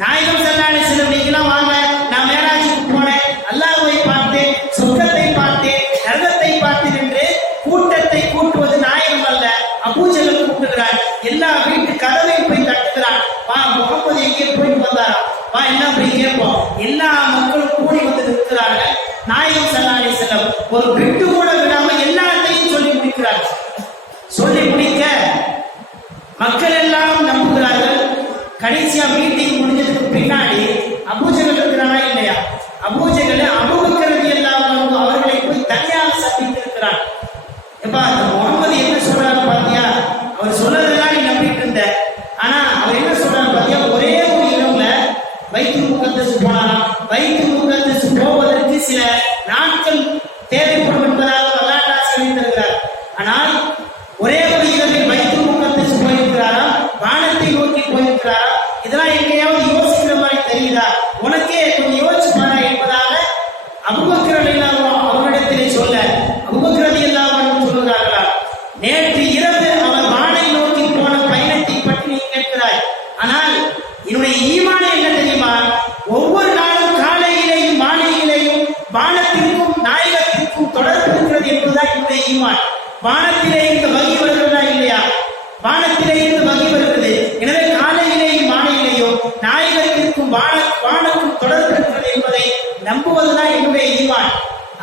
நாயகம் ஸல்லல்லாஹு அலைஹி வஸல்லம், நீங்களாம் வாங்க, நான் மேராஜுக்கு போனேன், அல்லாஹ்வை பார்த்தேன், சொர்க்கத்தை பார்த்தேன், நரகத்தை பார்த்தேன் என்று கூட்டத்தை கூட்டுவது நாயகம் அல்ல, அபூஜஹல் கூட்டுகிறார். எல்லா வீட்டு கதவையும் போய் தட்டுகிறான். வா, முகம்மது எங்கே போயிட்டு வந்தாரா, வா என்ன போய் கேட்போம். எல்லா மக்களும் கூடி வந்து நிற்கிறார்கள். நாயகம் ஸல்லல்லாஹு அலைஹி வஸல்லம் ஒரு விட்டு கூட விடாம எல்லாத்தையும் சொல்லி முடிக்கிறார். சொல்லி முடிக்க மக்கள் எல்லாம் நம்புகிறார்கள். கடைசியா மீட்டிங் முடிஞ்சதுக்கு பின்னாடி அபூஜஹல் இருக்கிறானா இல்லையா, அபூஜஹல் அபூபக்கர் ரலியல்லாஹு அன்ஹு அவர்களை போய் தனியாக சந்தித்து இருக்கிறார். எப்பா, முகம்மது என்ன சொல்றாரு பாத்தியா, அவர் சொல்றதெல்லாம் நீ நம்பிட்டு இருந்த, ஆனா அவர் என்ன சொல்றாரு பாத்தியா, ஒரே ஒரு இரவுல பைத்துல் முகத்தஸ் போனாராம். பைத்துல் முகத்தஸ் போவதற்கு சில நாட்கள் தேவைப்படும் என்பதாக வரலாற்று சொல்லி தருகிறார். ஆனால் ஒரே ஒரு இரவில் பைத்துல் முகத்தஸ் போயிருக்கிறாராம், வானத்தை நோக்கி போயிருக்கிறாராம். இதெல்லாம் எங்கேயாவது யோசிக்கிற மாதிரி தெரியுதா? உனக்கே கொஞ்சம் யோசிச்சு பாரு என்பதாக அபூபக்கர் ரலியல்லாஹு அவரிடத்திலே சொல்ல, அபூபக்கர் ரலியல்லாஹு சொல்லுகிறார்களா, நேற்று இரவு ஆனால் என்னுடைய ஈமான் என்ன தெரியுமா? ஒவ்வொரு நாளும் காலையிலேயும் மாலையிலேயும் வானத்திற்கும் நாயகத்திற்கும் தொடர்பு இருக்கிறது என்பதுதான் என்னுடைய ஈமான். வானத்திலே இருந்து வகி வருகிறதா இல்லையா? வானத்திலே இருந்து வகி வருகிறது. எனவே காலையிலேயும் மாலையிலேயும் நாயகத்திற்கும் வானக்கும் தொடர்பு இருக்கிறது என்பதை நம்புவதுதான் என்னுடைய ஈமான்.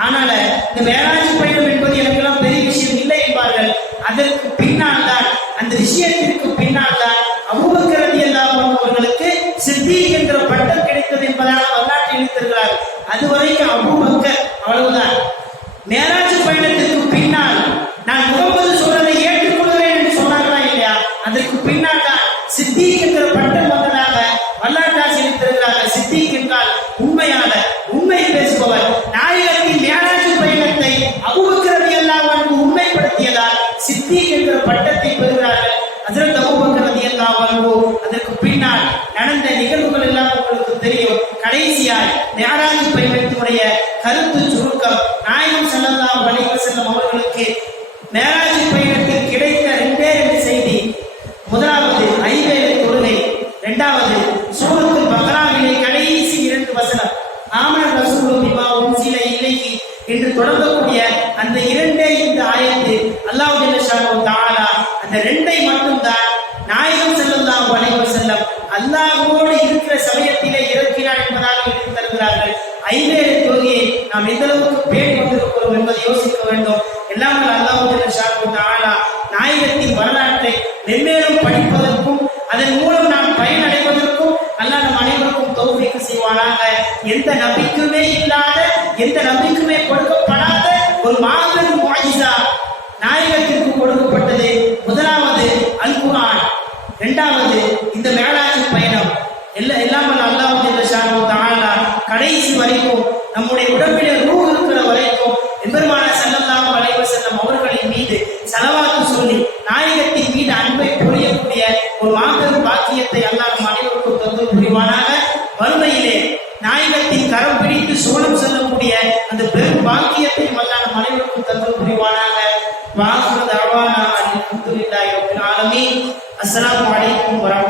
ஆனால இந்த மேராஜ் பயணம் என்பது எனக்கெல்லாம் பெரிய விஷயம் இல்லை என்பார்கள். அதற்கு பின்னால் தான், அந்த விஷயத்திற்கு பின்னால் தான் அபூபக்கர் ரலியல்லாஹு அன்ஹு அவர்களுக்கு சித்தீக் என்ற பட்டம் கிடைத்தது என்பதாக வரலாற்றை எழுதியிருக்கிறார். அதுவரைக்கும் அபூபக்கர் அவ்வளவுதான். மேராஜ் பயணத்திற்கு பின்னால் நான் முகமது சொல்றதை ஏற்றுக்கொள்கிறேன் என்று சொன்னார்களா இல்லையா? அதற்கு பின்னால் தான் சித்தீக் என்ற பட்டம் வந்ததாக வரலாற்றாசி எழுதியிருக்கிறார்கள். சித்தீக் என்றால் உண்மையாளர், உண்மை பேசுபவர். நாயகத்தின் மேராஜ் பயணத்தை அபூபக்கர் ரலியல்லாஹு அன்ஹு உண்மைப்படுத்தியதால் சித்தீக் என்ற பட்டத்தை பெறுகிறார்கள் ஹஜ்ரத் அபூபக்கர் ரலியல்லாஹு அன்ஹு. அதற்கு பின்னால் நடந்த நிகழ்வுகள் எல்லாம் உங்களுக்கு தெரியும். கடைசியாய் மேராஜ் பயணத்தினுடைய கருத்து சுருக்கம். நாயகம் ஸல்லல்லாஹு அலைஹி வஸல்லம் அவர்களுக்கு மேராஜ் பயணத்தில் கிடைத்த ரெண்டே செய்தி. முதலாவது ஐவேளை தொழுகை, இரண்டாவது சூரத்துல் பக்ராவிலே கடைசி 2 வசனம் ஆமன ரசூலு பிமா உன்சில இலைஹி என்று தொடங்கக்கூடிய அந்த 2 இந்த ஆயத்து அல்லாஹ் ஜல்ல ஷானஹு தஆலா அந்த 2 மட்டும்தான் நாயகம் ஸல்லல்லாஹு அலைஹி வஸல்லம் அல்லாஹ்வோடு இருக்கிற சமயத்திலே இறக்கினார் என்பதாக எடுத்து தருகிறார்கள். ஐவேளை தொழுகையை நாம் எந்த அளவுக்கு பேணி வந்திருக்கிறோம் என்பதை யோசிக்க வேண்டும். எல்லாம் அல்லாஹ் ஜல்ல ஷானஹு தஆலா நாயகத்தின் வரலாற்றை மென்மேலும் படிப்பதற்கும் அதன் மூலம் நாம் பயனடைவதற்கும் அல்லாஹ் நம் அனைவருக்கும் தௌஃபீக் செய்வானாக. எந்த நபிக்குமே இல்லாத, எந்த நபிக்குமே கொடுக்கப்படாத ஒரு மாபெரும் முஅஜிஸா நாயகத்திற்கு கொடுக்கப்பட்டது. முதலாவது அல் குர்ஆன், இரண்டாவது இந்த மேராஜ் பயணம். எல்லாம் அல்லாஹ் ஜல்ல ஷானஹு தஆலா கடைசி வரைக்கும் நம்முடைய உடம்பிலே ரூஹ் இருக்கிற வரைக்கும் எம்பெருமான ஸல்லல்லாஹு அலைஹி வஸல்லம் அவர்களின் மீது ஸலவாத்து சொல்லி நாயகத்தின் மீது அன்பை பொழியக்கூடிய ஒரு மாபெரும் பாக்கியத்தை அல்லாஹ் நம் அனைவருக்கும் தந்து புரிவானாக. வறுமையிலே நாயகத்தின் கரம் பிடித்து சோழம் செல்லக்கூடிய அந்த பெரும் பாக்கியத்தை அல்லாஹ் நம் அனைவருக்கும் தந்து புரிவானாக. வாஹிரு தஅவானா அல்ஹம்துலில்லாஹி ரப்பில் ஆலமீன். அஸ்ஸலாமு அலைக்கும் வரஹ்மத்துல்லாஹி